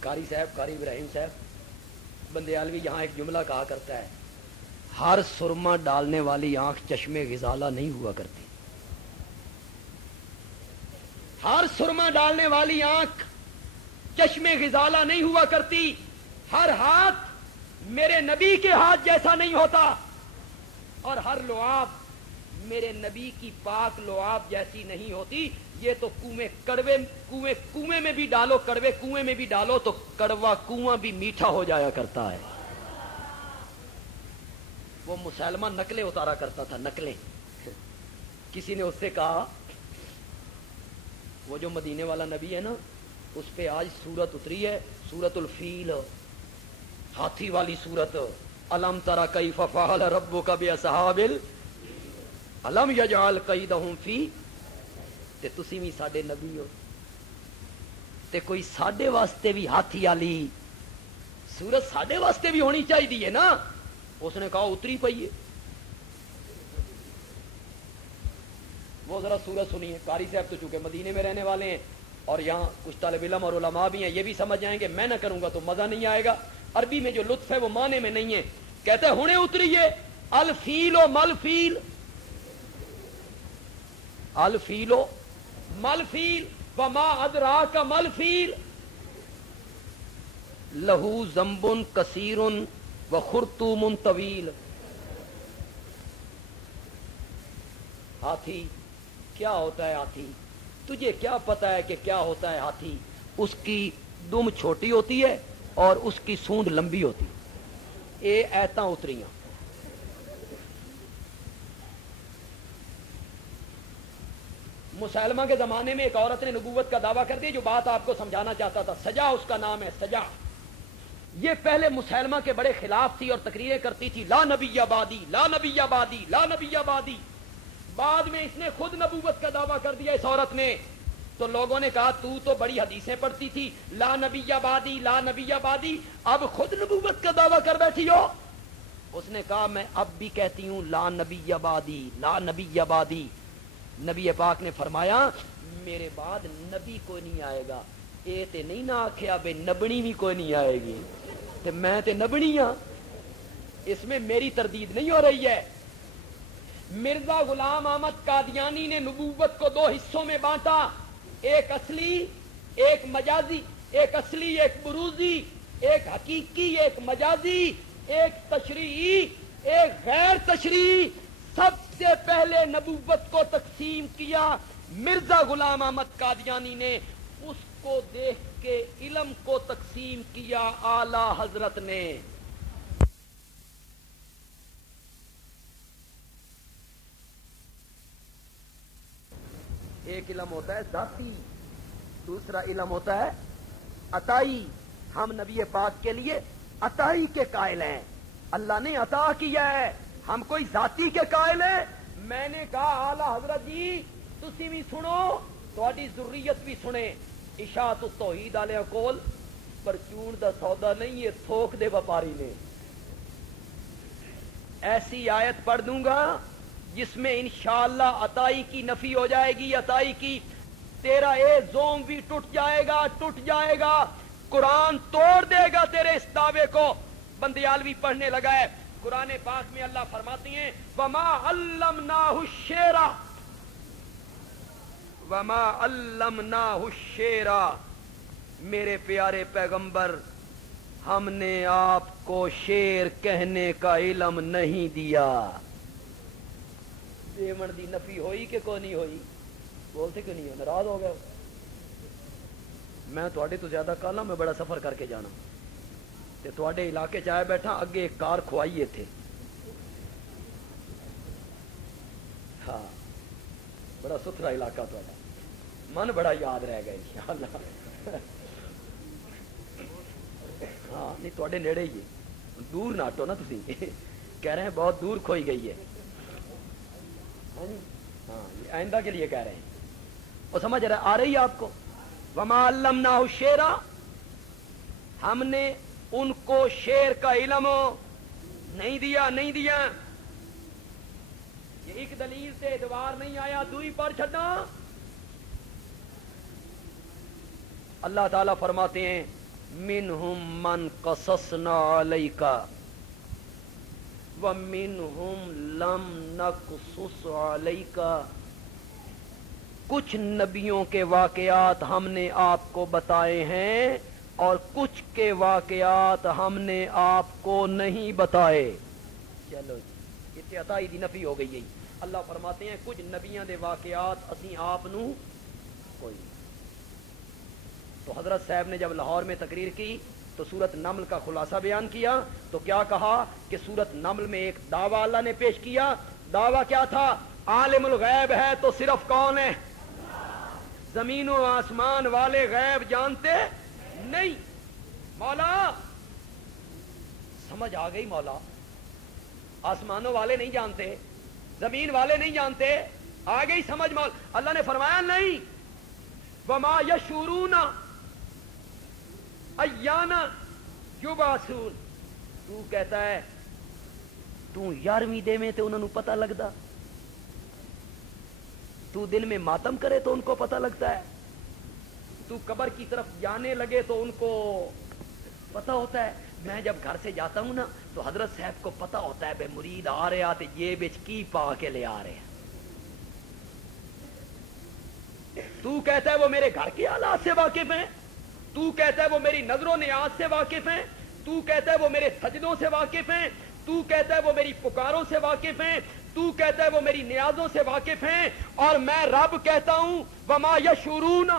قاری صاحب، قاری ابراہیم صاحب بندیالوی یہاں ایک جملہ کہا کرتا ہے، ہر سرما ڈالنے والی آنکھ چشمے غزالہ نہیں ہوا کرتی. ہر سرما ڈالنے والی آنکھ چشمے غزالہ نہیں ہوا کرتی. ہر ہاتھ میرے نبی کے ہاتھ جیسا نہیں ہوتا، اور ہر لعاب میرے نبی کی پاک لعاب جیسی نہیں ہوتی. یہ تو کنویں میں بھی ڈالو، کڑوے کنویں میں بھی ڈالو تو کڑوا کنواں بھی میٹھا ہو جایا کرتا ہے. وہ مسلمہ نقلیں اتارا کرتا تھا، نقلیں. کسی نے اس سے کہا وہ جو مدینے والا نبی ہے نا، اس پہ آج سورت اتری ہے، سورت الفیل، ہاتھی والی سورت. الم تری کیف فعل ربک باصحاب الم یجعل کیدہم فی. تے تسی بھی ساڈے نبی ہو تے کوئی ساڈے واسطے بھی ہاتھی والی سورت ساڈے واسطے بھی ہونی چاہیے نا. اس نے کہا اتری پئی ہے. وہ ذرا سورت سنیے. قاری صاحب تو چونکہ مدینے میں رہنے والے ہیں اور یہاں کچھ طالب علم اور علماء بھی ہیں، یہ بھی سمجھ جائیں گے. میں نہ کروں گا تو مزہ نہیں آئے گا. عربی میں جو لطف ہے وہ معنی میں نہیں ہے. کہتے ہونے اتری ہے الفیل و مل فیل، الفیل و مل فیل وما ادراک مل فیل لہو ذنب کثیر و خرطوم طویل. ہاتھی کیا ہوتا ہے؟ ہاتھی تجھے کیا پتا ہے کہ کیا ہوتا ہے ہاتھی؟ اس کی دم چھوٹی ہوتی ہے اور اس کی سونڈ لمبی ہوتی ہے. اے ایتاں اتریاں. مسلمہ کے زمانے میں ایک عورت نے نبوت کا دعویٰ کر دیا. جو بات آپ کو سمجھانا چاہتا تھا, سجا اس کا نام ہے, سجا. یہ پہلے مسلمہ کے بڑے خلاف تھی اور تقریریں کرتی تھی, لا نبی آبادی, لا نبی آبادی, لا نبی آبادی. بعد میں اس نے خود نبوت کا دعویٰ کر دیا اس عورت نے. تو لوگوں نے کہا تو بڑی حدیثیں پڑھتی تھی, لا نبی آبادی, لا نبی آبادی, اب خود نبوت کا دعویٰ کر بیٹھی ہو. اس نے کہا میں اب بھی کہتی ہوں لا نبی آبادی, لا نبی آبادی. نبی پاک نے فرمایا میرے بعد نبی کوئی نہیں آئے گا. اے تے نہیں نہ آکھیا بے نبنی بھی کوئی نہیں آئے گی, تے میں تے نبنی ہاں. اس میں میری تردید نہیں ہو رہی ہے. مرزا غلام احمد قادیانی نے نبوت کو 2 حصوں میں بانٹا, ایک اصلی ایک مجازی, ایک اصلی ایک بروزی, ایک حقیقی ایک مجازی, ایک تشریعی ایک غیر تشریعی. سب سے پہلے نبوت کو تقسیم کیا مرزا غلام احمد قادیانی نے, اس کو دیکھ کے علم کو تقسیم کیا اعلی حضرت نے. ایک علم ہوتا ہے ذاتی, دوسرا علم ہوتا ہے عطائی. ہم نبی پاک کے لیے عطائی کے قائل ہیں, اللہ نے عطا کیا ہے, ہم کوئی ذاتی کے قائل ہیں. میں نے کہا اعلی حضرت جی تسی بھی سنو, تہاڈی ذریت بھی سنے. اشاعت التوحید والے کول پرچون دا سودا نہیں, یہ تھوک دے وپاری نے. ایسی آیت پڑھ دوں گا جس میں انشاءاللہ عطائی کی نفی ہو جائے گی, عطائی کی. تیرا اے زوم بھی ٹوٹ جائے گا, ٹوٹ جائے گا. قرآن توڑ دے گا تیرے اس دعوے کو. بندیالوی پڑھنے لگا ہے. قرآن پاک میں اللہ فرماتی ہیں وَمَا عَلَّمْنَاهُ الشِّعْرَ, وَمَا عَلَّمْنَاهُ الشِّعْرَ. میرے پیارے پیغمبر ہم نے آپ کو شعر کہنے کا علم نہیں دیا. دیمن دی نفی ہوئی کہ کوئی نہیں ہوئی؟ بولتے کیوں نہیں ہو, ناراض ہو گئے ہو؟ میں تھوڑے تو زیادہ کالا, میں بڑا سفر کر کے جانا تے تھوڑے علاقے چاہے بیٹھا, اگے ایک کار کھوائیے تھے. ہاں بڑا ستھرا علاقہ تھوڑا, من بڑا یاد رہ گیا انشاءاللہ. ہاں نہیں تھوڑے نیڑے ہی ہے, دور نہ ہٹو نا تسی. کہہ رہے ہیں بہت دور کھوئی گئی ہے. ہاں آئندہ کے لیے کہہ رہے ہیں, وہ سمجھ رہے آ رہی ہے آپ کو. وما علمناہ الشعر, ہم نے ان کو شعر کا علم نہیں دیا, نہیں دیا. یہ ایک دلیل سے اعتبار نہیں آیا, دوئی پر چھڈا. اللہ تعالیٰ فرماتے ہیں منہم من قصصنا علیک ومنہم لم نقصص علیک. کچھ نبیوں کے واقعات ہم نے آپ کو بتائے ہیں اور کچھ کے واقعات ہم نے آپ کو نہیں بتائے. چلو جی اتنے عطائی دی نفی ہو گئی ہے. اللہ فرماتے ہیں کچھ نبیاں دے واقعات اسی آپ نو کوئی. تو حضرت صاحب نے جب لاہور میں تقریر کی تو سورت نمل کا خلاصہ بیان کیا, تو کیا کہا کہ سورت نمل میں ایک دعویٰ اللہ نے پیش کیا. دعویٰ کیا تھا؟ عالم الغیب ہے تو صرف کون ہے؟ زمین و آسمان والے غیب جانتے نہیں. مولا سمجھ آ گئی, مولا آسمانوں والے نہیں جانتے, زمین والے نہیں جانتے, آ گئی سمجھ مولا. اللہ نے فرمایا نہیں, وما یشعرون ایان یبعثون. تو کہتا ہے تو 11ویں دے میں تے انہوں نے پتہ لگتا, تو دل میں ماتم کرے تو ان کو پتہ لگتا ہے, تو قبر کی طرف جانے لگے تو ان کو پتہ ہوتا ہے. میں جب گھر سے جاتا ہوں نا تو حضرت صاحب کو پتہ ہوتا ہے بے مرید آ رہے آتے یہ بچ کی پا کے لے آ رہے ہیں. تو کہتا ہے وہ میرے گھر کے حالات سے واقف ہیں, تو کہتا ہے وہ میری نظر و نیاز سے واقف ہیں, تو کہتا ہے وہ میرے سجدوں سے واقف ہیں, تو کہتا ہے وہ میری پکاروں سے واقف ہیں, تو کہتا ہے وہ میری نیازوں سے واقف ہیں، اور میں رب کہتا ہوں وما یشعرون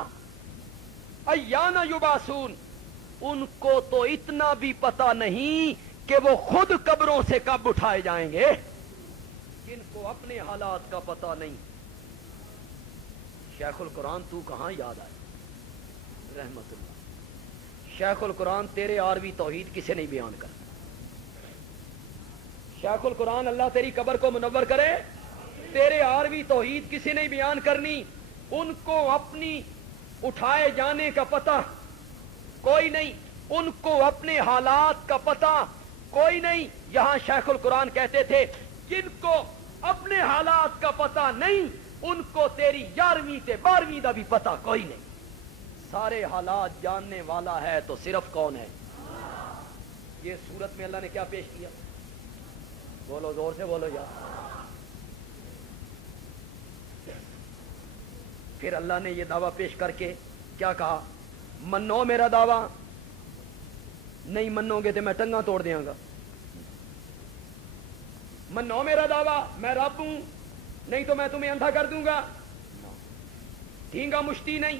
ایان یبعثون، ان کو تو اتنا بھی پتا نہیں کہ وہ خود قبروں سے کب اٹھائے جائیں گے، جن کو اپنے حالات کا پتا نہیں۔ شیخ القرآن تو کہاں یاد آئے رحمت اللہ۔ شیخ القرآن تیرے عارضی توحید کسے نہیں بیان کرتا۔ شیخ القرآن اللہ تیری قبر کو منور کرے، تیرے عارضی توحید کسی نہیں بیان کرنی۔ ان کو اپنی اٹھائے جانے کا پتہ کوئی نہیں، ان کو اپنے حالات کا پتہ کوئی نہیں۔ یہاں شیخ القرآن کہتے تھے جن کو اپنے حالات کا پتہ نہیں، ان کو تیری 11ویں تے 12ویں دا بھی پتہ کوئی نہیں۔ سارے حالات جاننے والا ہے تو صرف کون ہے؟ یہ صورت میں اللہ نے کیا پیش کیا؟ بولو زور سے بولو یار۔ پھر اللہ نے یہ دعویٰ پیش کر کے کیا کہا؟ منو میرا دعویٰ، نہیں منو گے تو میں ٹنگاں توڑ دیاں گا۔ منو میرا دعویٰ میں رب ہوں، نہیں تو میں تمہیں اندھا کر دوں گا۔ ڈھینگا مشتی نہیں،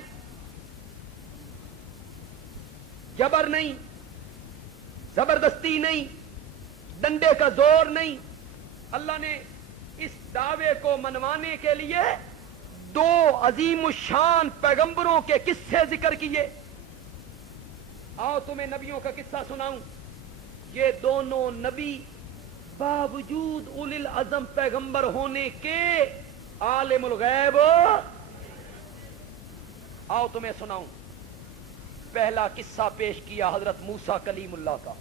جبر نہیں، زبردستی نہیں، ڈنڈے کا زور نہیں۔ اللہ نے اس دعوے کو منوانے کے لیے 2 عظیم الشان پیغمبروں کے قصے ذکر کیے۔ آؤ تمہیں نبیوں کا قصہ سناؤں۔ یہ دونوں نبی باوجود اولی العزم پیغمبر ہونے کے عالم الغیب۔ آؤ تمہیں سناؤں۔ پہلا قصہ پیش کیا حضرت موسیٰ کلیم اللہ کا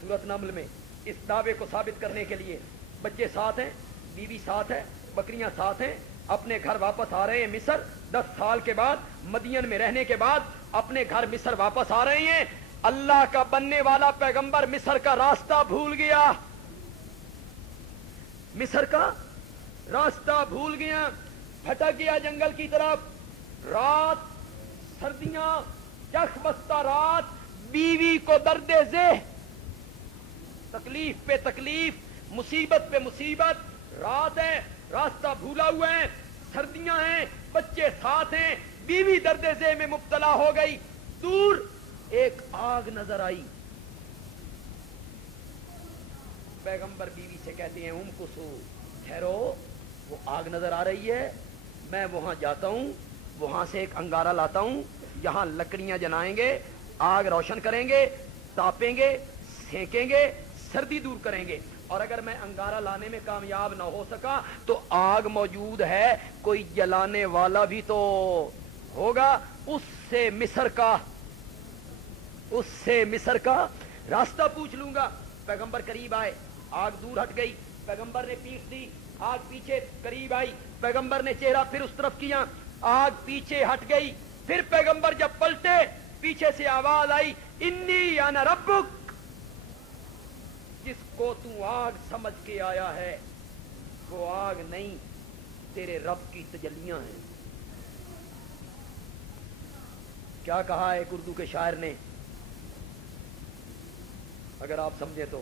سورۃ نمل میں، اس دعوے کو ثابت کرنے کے لیے۔ بچے ساتھ ہیں، بیوی ساتھ ہے، بکریاں ساتھ ہیں، اپنے گھر واپس آ رہے ہیں مصر۔ 10 سال کے بعد مدین میں رہنے کے بعد اپنے گھر مصر واپس آ رہے ہیں۔ اللہ کا بننے والا پیغمبر مصر کا راستہ بھول گیا، مصر کا راستہ بھول گیا، بھٹک گیا جنگل کی طرف۔ رات، سردیاں، یخ بستہ رات، بیوی کو درد ذہ، تکلیف پہ تکلیف، مصیبت پہ مصیبت۔ رات ہے، راستہ بھولا ہوا ہے، سردیاں ہیں، بچے ساتھ ہیں، بیوی درد ذہ میں مبتلا ہو گئی۔ دور ایک آگ نظر آئی، پیغمبر بیوی سے کہتے ہیں کسو ٹھہرو، وہ آگ نظر آ رہی ہے، میں وہاں جاتا ہوں، وہاں سے ایک انگارہ لاتا ہوں، یہاں لکڑیاں جلائیں گے، آگ روشن کریں گے، تاپیں گے، سینکیں گے، سردی دور کریں گے۔ اور اگر میں انگارہ لانے میں کامیاب نہ ہو سکا تو آگ موجود ہے، کوئی جلانے والا بھی تو ہوگا، اس سے مصر کا راستہ پوچھ لوں گا۔ پیغمبر قریب آئے، آگ دور ہٹ گئی، پیغمبر نے پیٹ دی، آگ پیچھے قریب آئی، پیغمبر نے چہرہ پھر اس طرف کیا، آگ پیچھے ہٹ گئی۔ پھر پیغمبر جب پلٹے، پیچھے سے آواز آئی، انی انا ربک، جس کو تو آگ سمجھ کے آیا ہے وہ آگ نہیں، تیرے رب کی تجلیاں ہیں۔ کیا کہا ایک اردو کے شاعر نے، اگر آپ سمجھے تو،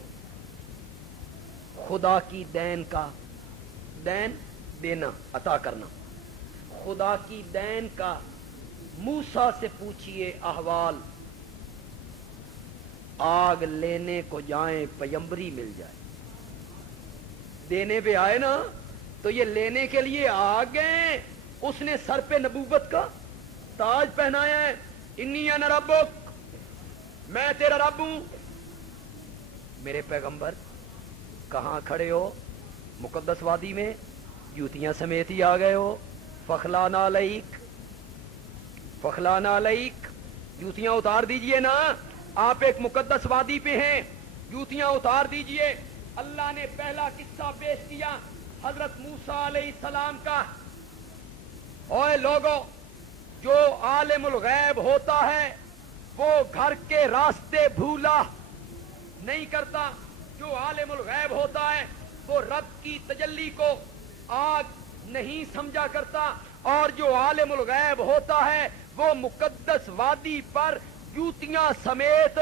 خدا کی دین کا، دین دینا، عطا کرنا، خدا کی دین کا موسیٰ سے پوچھئے احوال، آگ لینے کو جائیں پیمبری مل جائے۔ دینے پہ آئے نا تو یہ لینے کے لیے آ گئے، اس نے سر پہ نبوت کا تاج پہنایا ہے، انی انا ربک، میں تیرا رب ہوں۔ میرے پیغمبر کہاں کھڑے ہو؟ مقدس وادی میں، جوتیاں سمیت ہی آ گئے ہو، فخلانا علیک، فخلانا علیک، جوتیاں اتار دیجئے نا، آپ ایک مقدس وادی پہ ہیں، جوتیاں اتار دیجئے۔ اللہ نے پہلا قصہ پیش کیا حضرت موسیٰ علیہ السلام کا۔ اوے لوگوں، جو عالم الغیب ہوتا ہے وہ گھر کے راستے بھولا نہیں کرتا، جو عالم الغیب ہوتا ہے وہ رب کی تجلی کو آگ نہیں سمجھا کرتا، اور جو عالم الغیب ہوتا ہے وہ مقدس وادی پر جوتیاں سمیت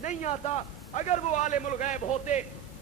نہیں آتا۔ اگر وہ عالم الغیب ہوتے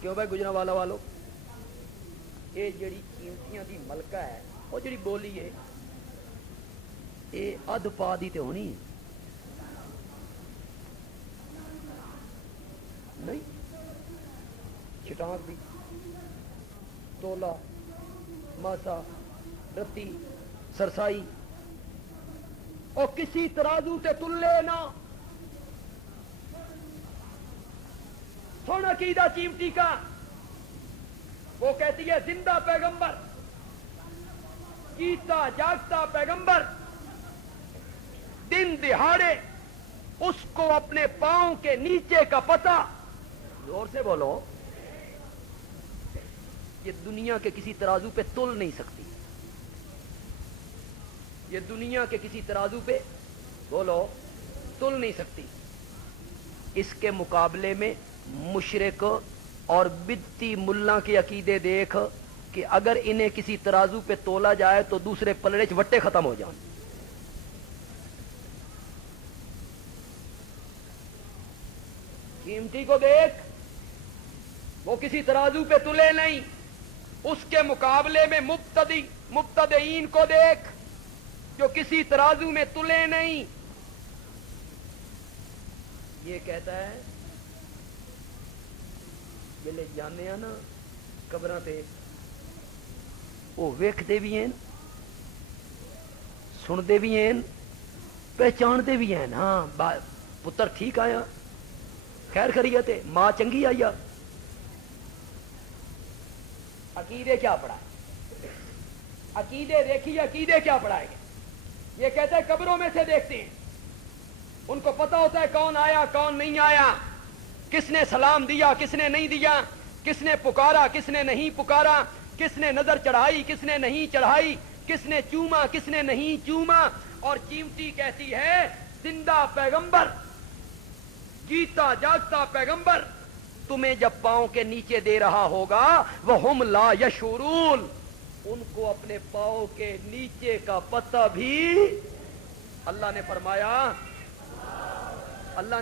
کیوں بھائی گجرانوالا والو یہ جڑی قیمتیاں دی ملکہ ہے وہ جڑی بولی ہے یہ ادھ پا دی تے ہونی ہے نہیں چٹانک دی تولا ماسا رتی سرسائی اور کسی ترازو تے تلے نہ سن عقیدہ چیمٹی کا وہ کہتی ہے زندہ پیغمبر جیتا جاگتا پیغمبر دن دہاڑے اس کو اپنے پاؤں کے نیچے کا پتہ زور سے بولو یہ دنیا کے کسی ترازو پہ تل نہیں سکتی یہ دنیا کے کسی ترازو پہ بولو تل نہیں سکتی اس کے مقابلے میں مشرک اور بدتی ملا کے عقیدے دیکھ کہ اگر انہیں کسی ترازو پہ تولا جائے تو دوسرے پلڑے وٹے ختم ہو جائیں قیمتی کو دیکھ وہ کسی ترازو پہ تلے نہیں اس کے مقابلے میں مبتدئین کو دیکھ جو کسی ترازو میں تلے نہیں یہ کہتا ہے جلے جانے نا قبراں تے وہ ویکھتے بھی ہیں سنتے بھی ہیں پہچانتے بھی ہیں ہاں پتر ٹھیک آیا خیر خیریت ہے ماں چنگی آئی عقیدے کیا پڑھائے عقیدے دیکھیے عقیدے کیا پڑھائے گا یہ کہتے ہیں قبروں میں سے دیکھتے ہیں ان کو پتا ہوتا ہے کون آیا کون نہیں آیا کس نے سلام دیا کس نے نہیں دیا کس نے پکارا کس نے نہیں پکارا کس نے نظر چڑھائی کس نے نہیں چڑھائی کس نے چوما کس نے نہیں چوما اور چیمٹی کہتی ہے زندہ پیغمبر جیتا جاگتا پیغمبر تمہیں جب پاؤں کے نیچے دے رہا ہوگا وَهُمْ لَا يَشْعُرُونَ ان کو اپنے پاؤں کے نیچے کا پتہ بھی اللہ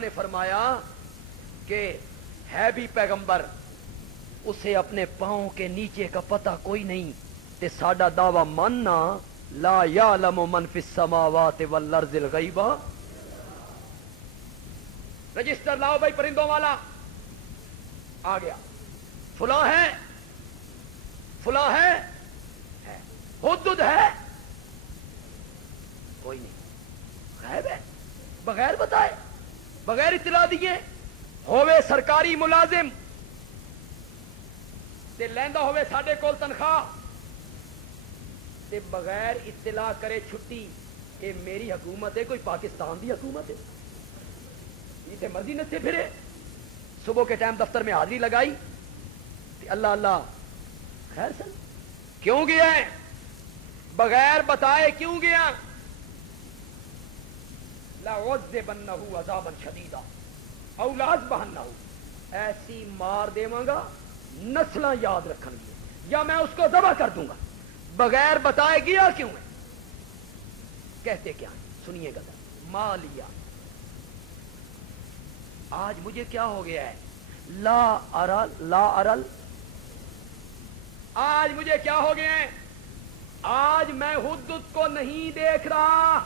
نے فرمایا کہ ہے بھی پیغمبر اسے اپنے پاؤں کے نیچے کا پتہ کوئی نہیں تے ساڈا دعویٰ ماننا لا یعلم من فی السماوات والارض الغیب رجسٹر لاؤ بھائی پرندوں والا آ گیا فلاں ہے حدود ہے کوئی نہیں غائب ہے بغیر بتائے بغیر اطلاع دیے ہوئے سرکاری ملازم تے لیندا ہوئے ساڈے کول تنخواہ تے بغیر اطلاع کرے چھٹی کہ میری حکومت ہے کوئی پاکستان دی حکومت ہے یہ مرضی نچے پھرے صبح کے ٹائم دفتر میں حاضری لگائی تے اللہ اللہ خیر سن کیوں گیا ہے بغیر بتائے کیوں گیا لَعُذِّبَنَّهُ عَذَابًا شَدِيدًا اَوْ لَأَذْبَحَنَّهُ ایسی مار دیواں گا نسلاں یاد رکھن گی یا میں اس کو ذبح کر دوں گا بغیر بتائے گیا کیوں ہے کہتے کیا ہیں سنیے گا مالیا آج مجھے کیا ہو گیا ہے لا ارل آج مجھے کیا ہو گیا ہے آج میں حدود کو نہیں دیکھ رہا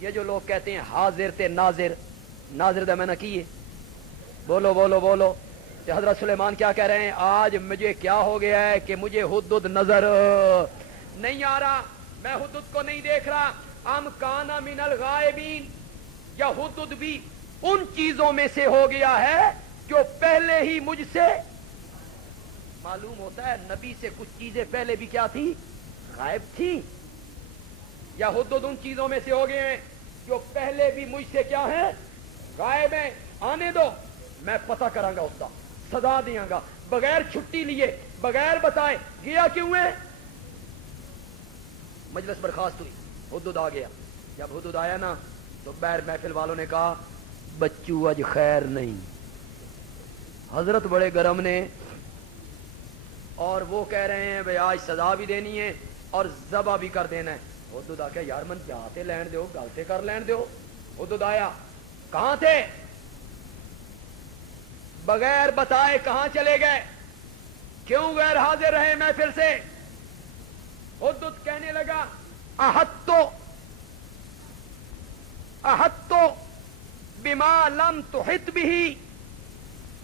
یہ جو لوگ کہتے ہیں حاضر تے ناظر دا میں نہ کیے بولو بولو بولو کہ حضرت سلیمان کیا کہہ رہے ہیں آج مجھے کیا ہو گیا ہے کہ مجھے حدود نظر نہیں آ رہا میں حدود کو نہیں دیکھ رہا ام کانا من الغائبین یا حدود بھی ان چیزوں میں سے ہو گیا ہے جو پہلے ہی مجھ سے معلوم ہوتا ہے نبی سے کچھ چیزیں پہلے بھی کیا تھی غائب تھی یا حدود ان چیزوں میں سے ہو گئے ہیں جو پہلے بھی مجھ سے کیا ہے غائب ہیں آنے دو میں پتہ کراں گا اس کا سزا دیاں گا بغیر چھٹی لیے بغیر بتائے گیا کیوں ہے مجلس برخاست ہوئی حدود آ گیا جب حدود آیا نا تو بیر محفل والوں نے کہا بچو اج خیر نہیں حضرت بڑے گرم نے اور وہ کہہ رہے ہیں بھائی آج سزا بھی دینی ہے اور ذبح بھی کر دینا ہے حدود آ کے یار من جاتے لین دیو گلتے کر لین دیو حدود آیا کہاں تھے بغیر بتائے کہاں چلے گئے؟ کیوں غیر حاضر رہے محفل سے؟ حدت کہنے لگا احطو بما لم تحط به.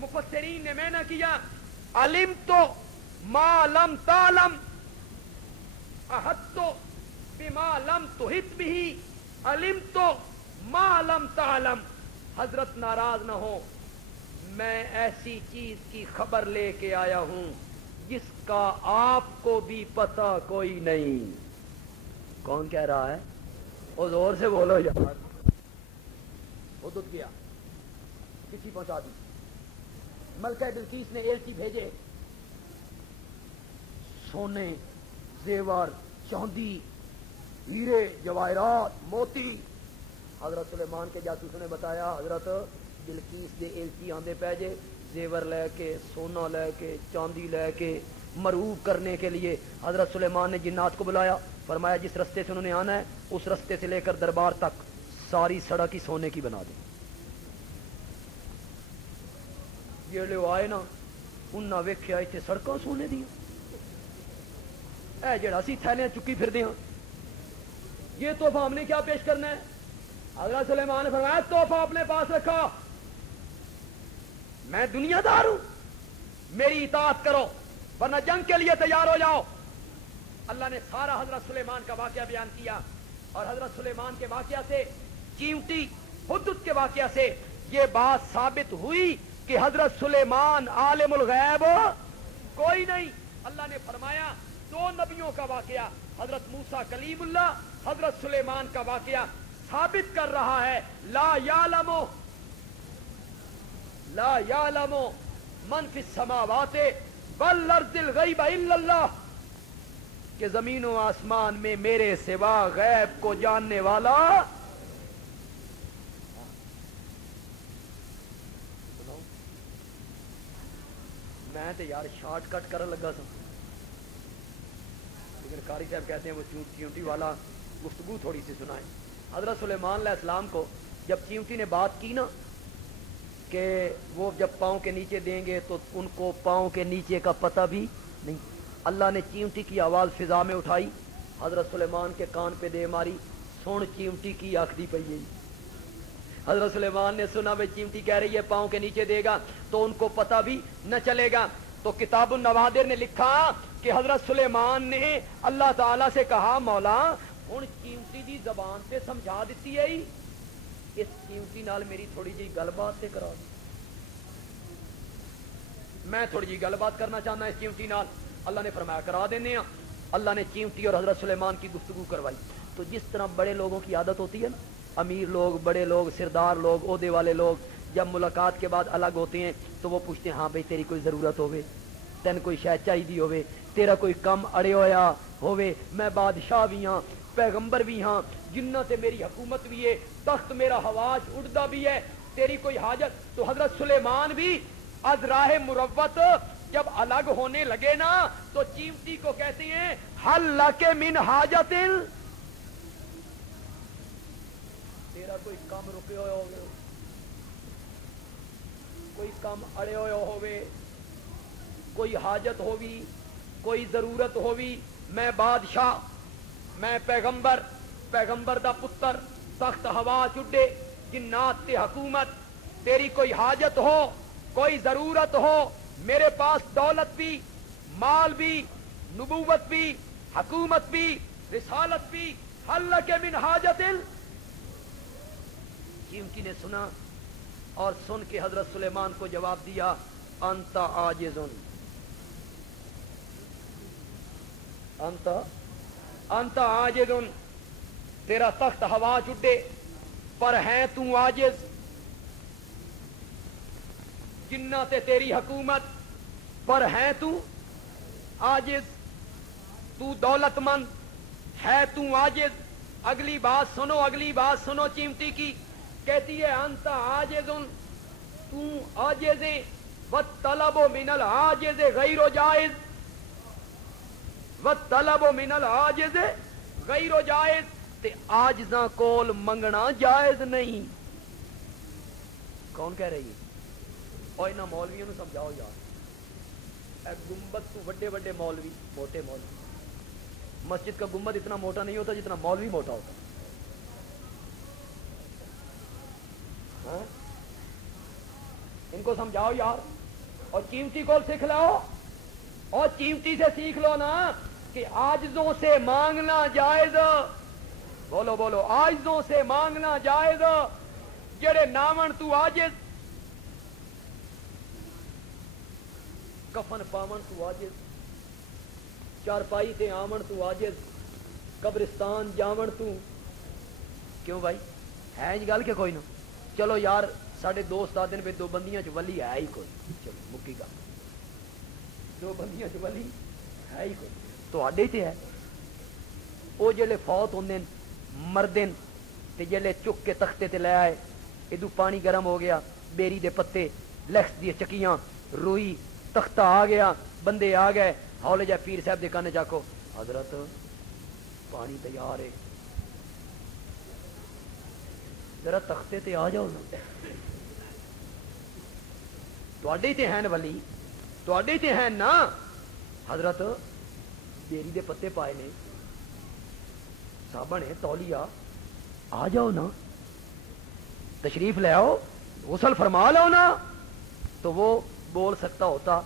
مفسرین نے میں نہ کیا علمت ما لم تعلم. احطو بما لم تحط به علمت ما لم تعلم. حضرت ناراض نہ ہو، میں ایسی چیز کی خبر لے کے آیا ہوں جس کا آپ کو بھی پتہ کوئی نہیں. کون کہہ رہا ہے؟ اور زور سے بولو یار. حدود کیا، چٹھی پہنچا دی. ملکہ بلقیس نے ایلچی بھیجے، سونے، زیور، چاندی، ہیرے، جواہرات، موتی. حضرت سلیمان کے جاسوسوں نے بتایا حضرت بلقیس دے ایلچی آندے پیجے، زیور لے کے، سونا لے کے، چاندی لے کے، مرعوب کرنے کے لیے. حضرت سلیمان نے جنات کو بلایا، فرمایا جس رستے سے انہوں نے آنا ہے اس رستے سے لے کر دربار تک ساری سڑک ہی سونے کی بنا دیں. یہ لوگ آئے نا، انہاں ویکھیا ایتھے سڑکاں سونے دیا، اے جڑا سی تھیلیاں چکی پھر دیاں، یہ تحفہ ہم نے کیا پیش کرنا ہے؟ حضرت سلیمان نے فرمایا تحفہ اپنے پاس رکھا، میں دنیا دار ہوں، میری اطاعت کرو ورنہ جنگ کے لیے تیار ہو جاؤ. اللہ نے سارا حضرت سلیمان کا واقعہ بیان کیا، اور حضرت سلیمان کے واقعہ سے، چیونٹی حدت کے واقعہ سے یہ بات ثابت ہوئی کہ حضرت سلیمان عالم الغیب کوئی نہیں. اللہ نے فرمایا دو نبیوں کا واقعہ، حضرت موسیٰ کلیم اللہ، حضرت سلیمان کا واقعہ ثابت کر رہا ہے لا یعلم من فی السماوات والارض الغیب الا اللہ، کہ زمین و آسمان میں میرے سوا غیب کو جاننے والا. میں تو یار شارٹ کٹ کرنے لگا سا، لیکن قاری صاحب کہتے ہیں وہ چیونٹی والا گفتگو تھوڑی سی سنائیں. حضرت سلیمان علیہ السلام کو جب چیونٹی نے بات کی نا کہ وہ جب پاؤں کے نیچے دیں گے تو ان کو پاؤں کے نیچے کا پتہ بھی نہیں، اللہ نے چیونٹی کی آواز فضا میں اٹھائی، حضرت سلیمان کے کان پہ دے ماری، سن چیونٹی کی آخری پہ گئی. حضرت سلیمان نے سنا وہ چیونٹی کہہ رہی ہے پاؤں کے نیچے دے گا تو ان کو پتہ بھی نہ چلے گا. تو کتاب النوادر نے لکھا کہ حضرت سلیمان نے اللہ تعالیٰ سے کہا مولا ہن چیونٹی دی زبان سے سمجھا دیتی ہے، اس چیونٹی نال میری تھوڑی جی گل بات سے کرا، میں تھوڑی جی گل بات کرنا چاہنا اس چیونٹی نال. اللہ نے فرمایا کرا دینے ہیں. اللہ نے چیونٹی اور حضرت سلیمان کی گفتگو کروائی. تو جس طرح بڑے لوگوں کی عادت ہوتی ہے نا، امیر لوگ، بڑے لوگ، سردار لوگ، عہدے والے لوگ جب ملاقات کے بعد الگ ہوتے ہیں تو وہ پوچھتے ہیں ہاں بھائی تیری کوئی ضرورت ہوئے، تین کوئی شاید چاہیے ہوئے، تیرا کوئی کم اڑے ہویا ہوئے، میں بادشاہ بھی ہاں، پیغمبر بھی ہاں، جنہ سے میری حکومت بھی ہے، تخت میرا ہواج اڑتا بھی ہے، تیری کوئی حاجت. تو حضرت سلیمان بھی از راہ مروت جب الگ ہونے لگے نا تو چیونٹی کو کہتے ہیں حل لک من حاجت، تیرا کوئی کم رکے ہوئے ہوگے، کوئی کم اڑے ہوئے ہوئے، کوئی حاجت ہوگی، کوئی ضرورت ہوگی، میں بادشاہ، میں پیغمبر دا پتر، تخت ہوا چڈے، جنات تے حکومت، تیری کوئی حاجت ہو، کوئی ضرورت ہو، میرے پاس دولت بھی، مال بھی، نبوت بھی، حکومت بھی، رسالت بھی، حل لک من حاجت. چیونٹی نے سنا اور سن کے حضرت سلیمان کو جواب دیا انت عاجز، انت عاجز، تیرا تخت ہوا چڈے پر ہے تو عاجز، جنہ تے تیری حکومت پر ہے تو عاجز، تو دولت مند ہے تو عاجز. اگلی بات سنو چیونٹی کی، کہتی ہے انت عاجز، تو عاجز ہے، والطلب من العاجز غیر جائز، والطلب من العاجز غیر جائز، تے عاجزاں کول منگنا جائز نہیں. کون کہہ رہی ہے؟ اور انہاں مولویوں نو سمجھاؤ یار، اے گنبد تو بڑے بڑے مولوی، موٹے مولوی، مسجد کا گنبد اتنا موٹا نہیں ہوتا جتنا مولوی موٹا ہوتا. ہاں؟ ان کو سمجھاؤ یار. اور چیمٹی کو سیکھ لو، اور چیمٹی سے سیکھ لو نا کہ عاجزوں سے مانگنا جائز. بولو بولو، عاجزوں سے مانگنا جائز. جڑے ناون تو عاجز، کفن پاون تو عاجز، چارپائی تے آمن تو عاجز، قبرستان جاون تو. کیوں بھائی ہے یہ گل کہ کوئی نہ؟ چلو یار ساڈے دوست آتے ہیں دو بندیاں چ ولی ہے ہی کوئی، چلو مکی گل، دو بندیاں چ ولی ہے ہی کوئی تواڈے تے ہے. وہ جلے فوت ہوندے مردن تے جلے چک کے تختے تے لے آئے، ادو پانی گرم ہو گیا، بیری دے پتے، لکس دی چکیاں، روئی، تختہ آ گیا، بندے آ گئے، ہولے جا پیر صاحب دے کانے جاکو حضرت پانی تیار ہے، ذرا تختے تے آ جاؤ نا. تواڈے تے ہیں ولی، تواڈے تے ہیں نا. حضرت بیری دے پتے پائے نے، صابن ہے، تولیہ، آ جاؤ نا، تشریف لے آؤ، غسل فرما لاؤ نا. تو وہ بول سکتا ہوتا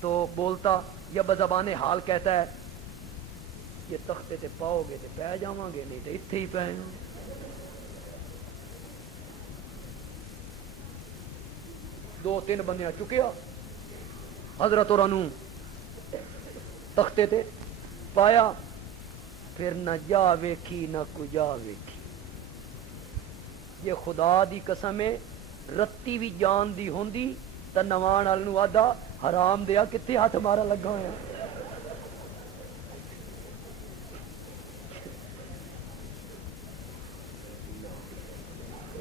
تو بولتا، یا بزبان حال کہتا ہے یہ تختے تے پاؤ گے تے پہ جاواں گے، نہیں تے اتھے ہی پے. دو تین بندیاں چکیا، حضرت اورانو تختے تے پایا، پھر نہ جا ویکھی نہ کجا ویکھی. یہ خدا دی قسم ہے رتی بھی جان دی ہوندی تے نوان وال نو آدا حرام دیا کتے ہاتھ مارا لگا ہوا.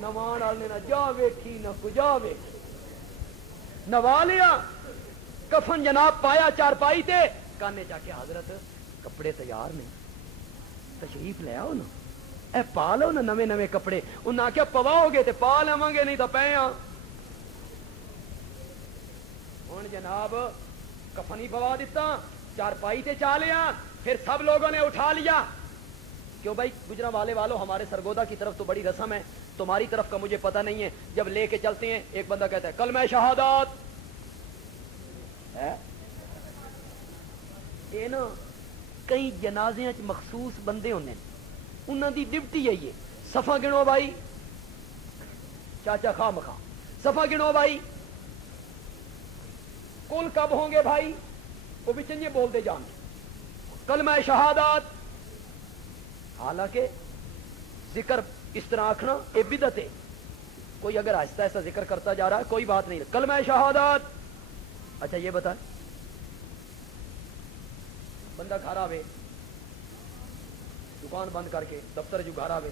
نوان وال نے نہ جا ویکھی نہ کجا ویکھی، نوا لیا، کفن جناب پایا چارپائی تے، کانے جا کے حضرت کپڑے تیار نے، تشریف لے آؤ نا، اے پا لو نا نویں نویں کپڑے. انہاں آخیا پواؤ گے تے پا لواں گے، نہیں تو پے آ. ہن جناب کفن ہی پوا دیتا، چارپائی تے چا لیا، پھر سب لوگوں نے اٹھا لیا. کیوں بھائی گجرا والے والوں، ہمارے سرگودا کی طرف تو بڑی رسم ہے، تمہاری طرف کا مجھے پتہ نہیں ہے. جب لے کے چلتے ہیں ایک بندہ کہتا ہے کلمہ شہادت ہے. یہ نا کئی جنازے مخصوص بندے ہونے، انہوں دی ڈیوٹی ہے یہ، صفا گنو بھائی، چاچا خواہ مخواہ صفا گنو بھائی، کل کب ہوں گے بھائی، وہ بھی چنجے بول دے جان کلمہ شہادت. حالانکہ ذکر اس طرح آکھنا یہ بدعت ہے. کوئی اگر آہستہ آہستہ ذکر کرتا جا رہا ہے کوئی بات نہیں، کلمہ شہادت. اچھا یہ بتا، بندہ گھر آوے، دکان بند کر کے دفتر جو گھر آوے،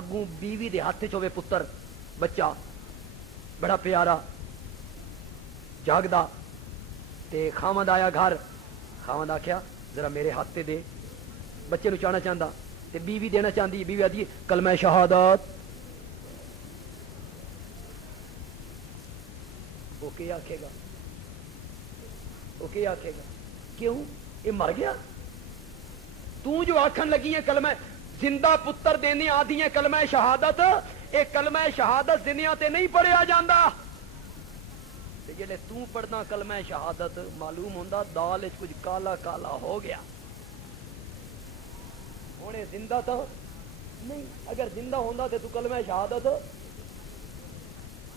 اگوں بیوی دے ہاتھ چ ہوے پتر بچہ بڑا پیارا جاگدا، تے خامد آیا گھر، خامد آخیا ذرا میرے ہاتھ تے دے، بچے نو چاہنا چاہتا تے بیوی دینا چاہتی، بیوی آتی کلمہ شہادت. وہ کیا آکھے گا، وہ کیا آکھے گا؟ کیوں؟ یہ مر گیا. تو جو آکھن لگی ہے کلمہ زندہ پتر دینے آدھی ہے کلمہ شہادت، اے کلمہ شہادت زندیاں تے نہیں پڑھیا جاندا. تے جلے تو پڑھنا کلمہ شہادت معلوم ہوندا دال وچ کچھ کالا کالا ہو گیا. ہونے زندہ تو نہیں، اگر زندہ ہوندا تے تو کلمہ شہادت.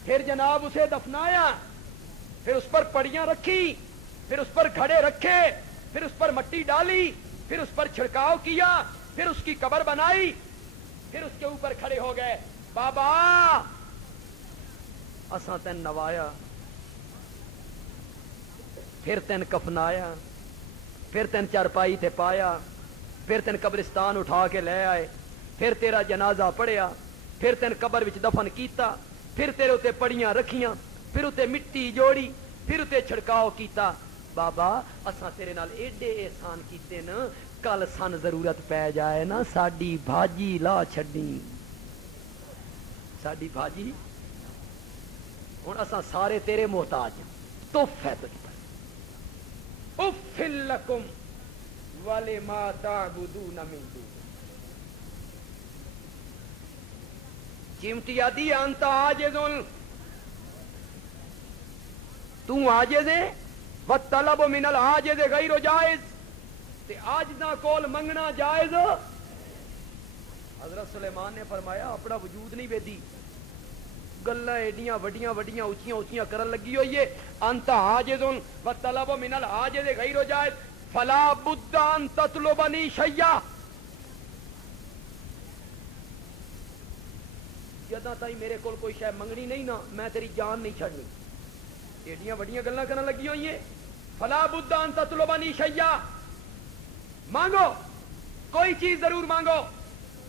پھر جناب اسے دفنایا، پھر اس پر پڑیاں رکھی، پھر اس پر گھڑے رکھے، پھر اس پر مٹی ڈالی، پھر اس پر چھڑکاؤ کیا، پھر اس کی قبر بنائی، پھر اس کے اوپر کھڑے ہو گئے، بابا اساں تین نوایا، پھر تین کفنایا، پھر تین چارپائی تے پایا، پھر تین قبرستان اٹھا کے لے آئے، پھر تیرا جنازہ پڑھیا، پھر تین قبر وچ دفن کیتا، پھر تیرے اتے پڑیاں رکھیاں، پھر اتے مٹی جوڑی، پھر اتے چھڑکاؤ کیتا. بابا اساں تیرے نال ایڈے احسان کیتے نا، کل سن ضرورت پہ جائے نا ساڈی بھاجی لا چھڈی، ساڈی بھاجی. ہن اساں سارے تیرے محتاج ہیں، تف ہے تجھ پر، اف لکم ولما تعبدون من دون، چمٹی آدھی انت عاجز، تو عاجز ہے، والطلب من العاجز غیر جائز، تے عاجزاں کول منگنا جائز۔ حضرت سلیمان نے فرمایا اپنا وجود نہیں ویدی، گلاں ایڈیاں وڈیاں وڈیاں اونچیاں اونچیاں کرن لگی ہوئی ہے، انت عاجز والطلب من العاجز غیر جائز فلا بد ان تطلبنی شیئا، جداں تائی میرے کول کوئی شے منگنی نہیں نا میں تیری جان نہیں چھڑنی، ایڈیاں وڈیاں گلاں کرن لگی ہوئی ہیں، فلا بد ان تطلبنی شیئا، مانگو کوئی چیز ضرور مانگو۔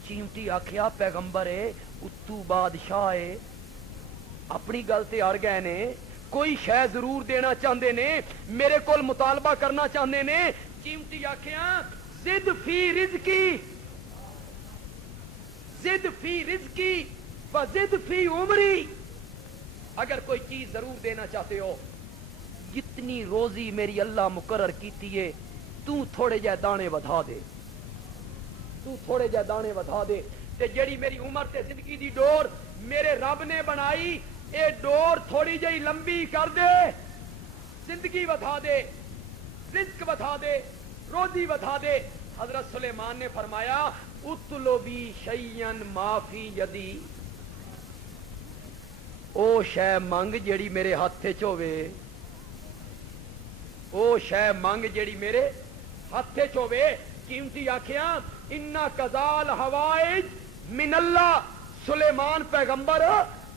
چیمٹی آکھیا پیغمبر ہے اتو بادشاہ ہے، اپنی گل تے اڑ گئے نے، کوئی شے ضرور دینا چاہندے نے، میرے کول مطالبہ کرنا چاہندے نے۔ چیمٹی آکھیا زد فی رزقی، زد فی رزقی وزد فی عمری، اگر کوئی چیز ضرور دینا چاہتے ہو، جتنی روزی میری اللہ مقرر کیتی ہے تو تھوڑے جے دانے ودھا دے، تو تھوڑے جے دانے ودھا دے، تے جیڑی میری عمر تے زندگی دی ڈور میرے رب نے بنائی، اے ڈور تھوڑی جئی لمبی کر دے، زندگی ودھا دے، رزق ودھا دے، روزی ودھا دے۔ حضرت سلیمان نے فرمایا اطلبی شیئن ما فی یدی، او شے منگ جیڑی میرے ہاتھ وچ ہوے، او شے منگ جیڑی میرے ہاتھ وچ ہوے۔ قیمتی آکھیا انا کذال حوائج من اللہ، سلیمان پیغمبر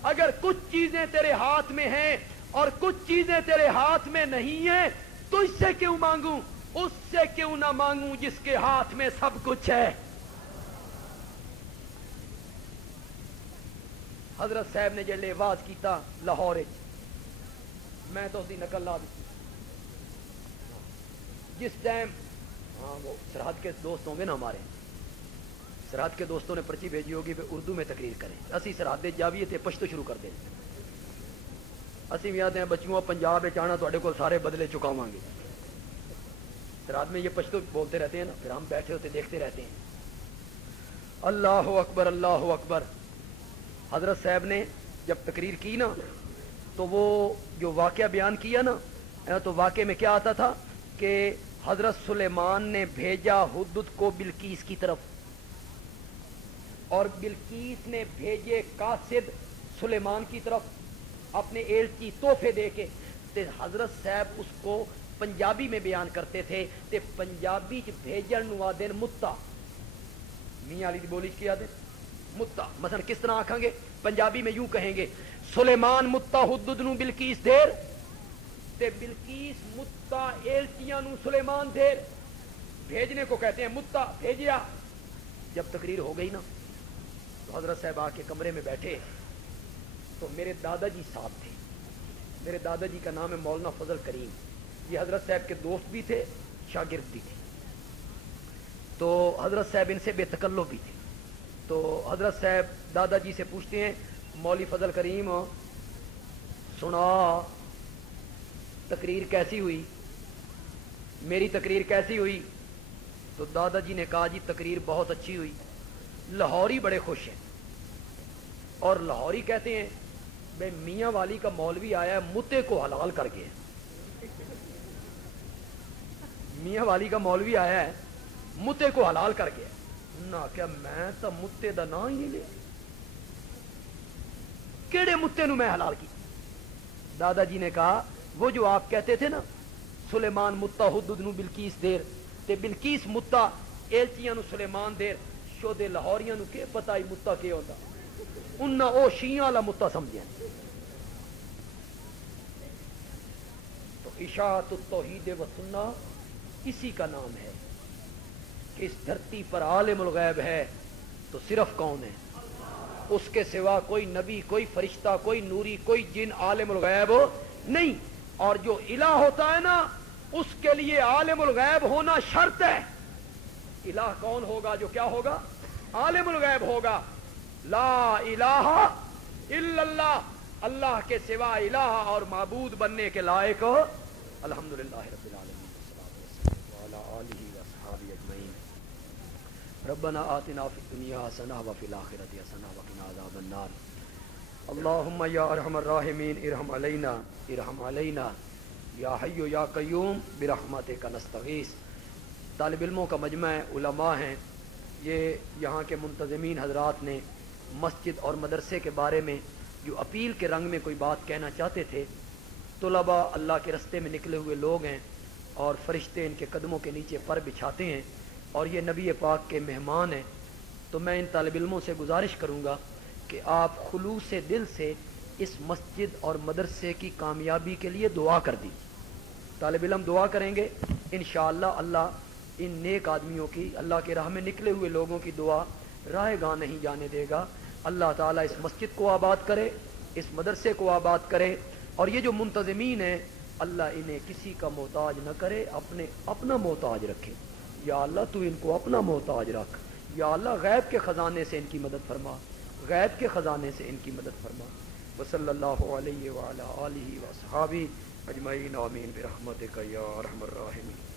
اگر کچھ چیزیں تیرے ہاتھ میں ہیں اور کچھ چیزیں تیرے ہاتھ میں نہیں ہیں تو اس سے کیوں مانگوں، اس سے کیوں نہ مانگوں جس کے ہاتھ میں سب کچھ ہے۔ حضرت صاحب نے جلے واز کیتا لاہور، میں تو اسی نقل لا دی، جس ٹائم ہاں وہ سرحد کے دوست ہوں گے نا ہمارے، سرحد کے دوستوں نے پرچی بھیجی ہوگی کہ اردو میں تقریر کریں، اسی سرحد جاویے تھے پشتو شروع کر دیں، اسی بھی آتے ہیں بچوں پنجاب آنا تو کو سارے بدلے چکاواں گے، سرحد میں یہ پشتو بولتے رہتے ہیں نا، پھر ہم بیٹھے ہوتے دیکھتے رہتے ہیں۔ اللہ اکبر اللہ اکبر۔ حضرت صاحب نے جب تقریر کی نا تو وہ جو واقعہ بیان کیا نا، تو واقعے میں کیا آتا تھا کہ حضرت سلیمان نے بھیجا ہدہد کو بلقیس کی طرف، اور بلقیس نے بھیجے قاصد سلیمان کی طرف اپنے ایلچی تحفے دے کے، تے حضرت صاحب اس کو پنجابی میں بیان کرتے تھے، تے پنجابی چ بھیجن نو آدن متا، میاں علی دی بولی چ کیا دے متا، مثلا کس طرح آکھاں گے پنجابی میں یوں کہیں گے سلیمان متا ہدہد نو بلقیس دیر، تے بلقیس متا ایلچیاں نو سلیمان دیر، بھیجنے کو کہتے ہیں متا، بھیجیا۔ جب تقریر ہو گئی نا تو حضرت صاحب آ کے کمرے میں بیٹھے، تو میرے دادا جی ساتھ تھے، میرے دادا جی کا نام ہے مولانا فضل کریم، یہ حضرت صاحب کے دوست بھی تھے شاگرد بھی تھے، تو حضرت صاحب ان سے بے تکلف بھی تھے۔ تو حضرت صاحب دادا جی سے پوچھتے ہیں مولوی فضل کریم سنا تقریر کیسی ہوئی، میری تقریر کیسی ہوئی؟ تو دادا جی نے کہا جی تقریر بہت اچھی ہوئی، لاہوری بڑے خوش ہیں، اور لاہوری کہتے ہیں بے میاں والی کا مولوی آیا ہے متے کو حلال کر کے، میاں والی کا مولوی آیا ہے متے کو حلال کر کے، نہ کیا میں تو متے دا نا ہی نہیں لیا، کیڑے متے نو میں حلال کی؟ دادا جی نے کہا وہ جو آپ کہتے تھے نا سلیمان متا ہدہد نو بلقیس دیر، تے بلقیس متا ایلچیاں نو سلیمان دیر، شودے لاہوریاں نو کہ پتہ ہی متا کی ہوتا، انہاں او شیعہ والا متا سمجھیں۔ تو اشاعت التوحید و سنہ اسی کا نام ہے کہ اس دھرتی پر عالم الغیب ہے تو صرف کون ہے؟ اس کے سوا کوئی نبی، کوئی فرشتہ، کوئی نوری، کوئی جن عالم الغیب نہیں، اور جو الہ ہوتا ہے نا اس کے لیے عالم الغیب ہونا شرط ہے۔ الہ کون ہوگا؟ جو کیا ہوگا؟ عالم الغیب ہوگا۔ لا الہ الا اللہ، اللہ کے سوا الہ اور معبود بننے کے لائق ہو. الحمدللہ رب العالمین والصلاۃ والسلام علی آلہ واصحابہ اجمعین. ربنا آتنا فی الدنیا حسنہ وفی الآخرۃ حسنہ وقنا عذاب النار. اللہم یا ارحم الراحمین ارحم علینا ارحم علینا یا حی یا قیوم برحمتک نستغیث. طالب علموں کا مجمع علماء ہیں. یہ یہاں کے منتظمین حضرات نے مسجد اور مدرسے کے بارے میں جو اپیل کے رنگ میں کوئی بات کہنا چاہتے تھے. طلباء اللہ کے رستے میں نکلے ہوئے لوگ ہیں اور فرشتے ان کے قدموں کے نیچے پر بچھاتے ہیں اور یہ نبی پاک کے مہمان ہیں. تو میں ان طالب علموں سے گزارش کروں گا کہ آپ خلوص دل سے اس مسجد اور مدرسے کی کامیابی کے لیے دعا کر دی. طالب علم دعا کریں گے انشاءاللہ اللہ ان نیک آدمیوں کی, اللہ کے راہ میں نکلے ہوئے لوگوں کی دعا راہ گاہ نہیں جانے دے گا. اللہ تعالیٰ اس مسجد کو آباد کرے, اس مدرسے کو آباد کرے, اور یہ جو منتظمین ہیں اللہ انہیں کسی کا محتاج نہ کرے, اپنا محتاج رکھے. یا اللہ تو ان کو اپنا محتاج رکھ. یا اللہ غیب کے خزانے سے ان کی مدد فرما, غیب کے خزانے سے ان کی مدد فرما. وصلی اللہ علیہ وعلی آلہ وصحابہ اجمعین. آمین برحمتک یا ارحم الراحمین.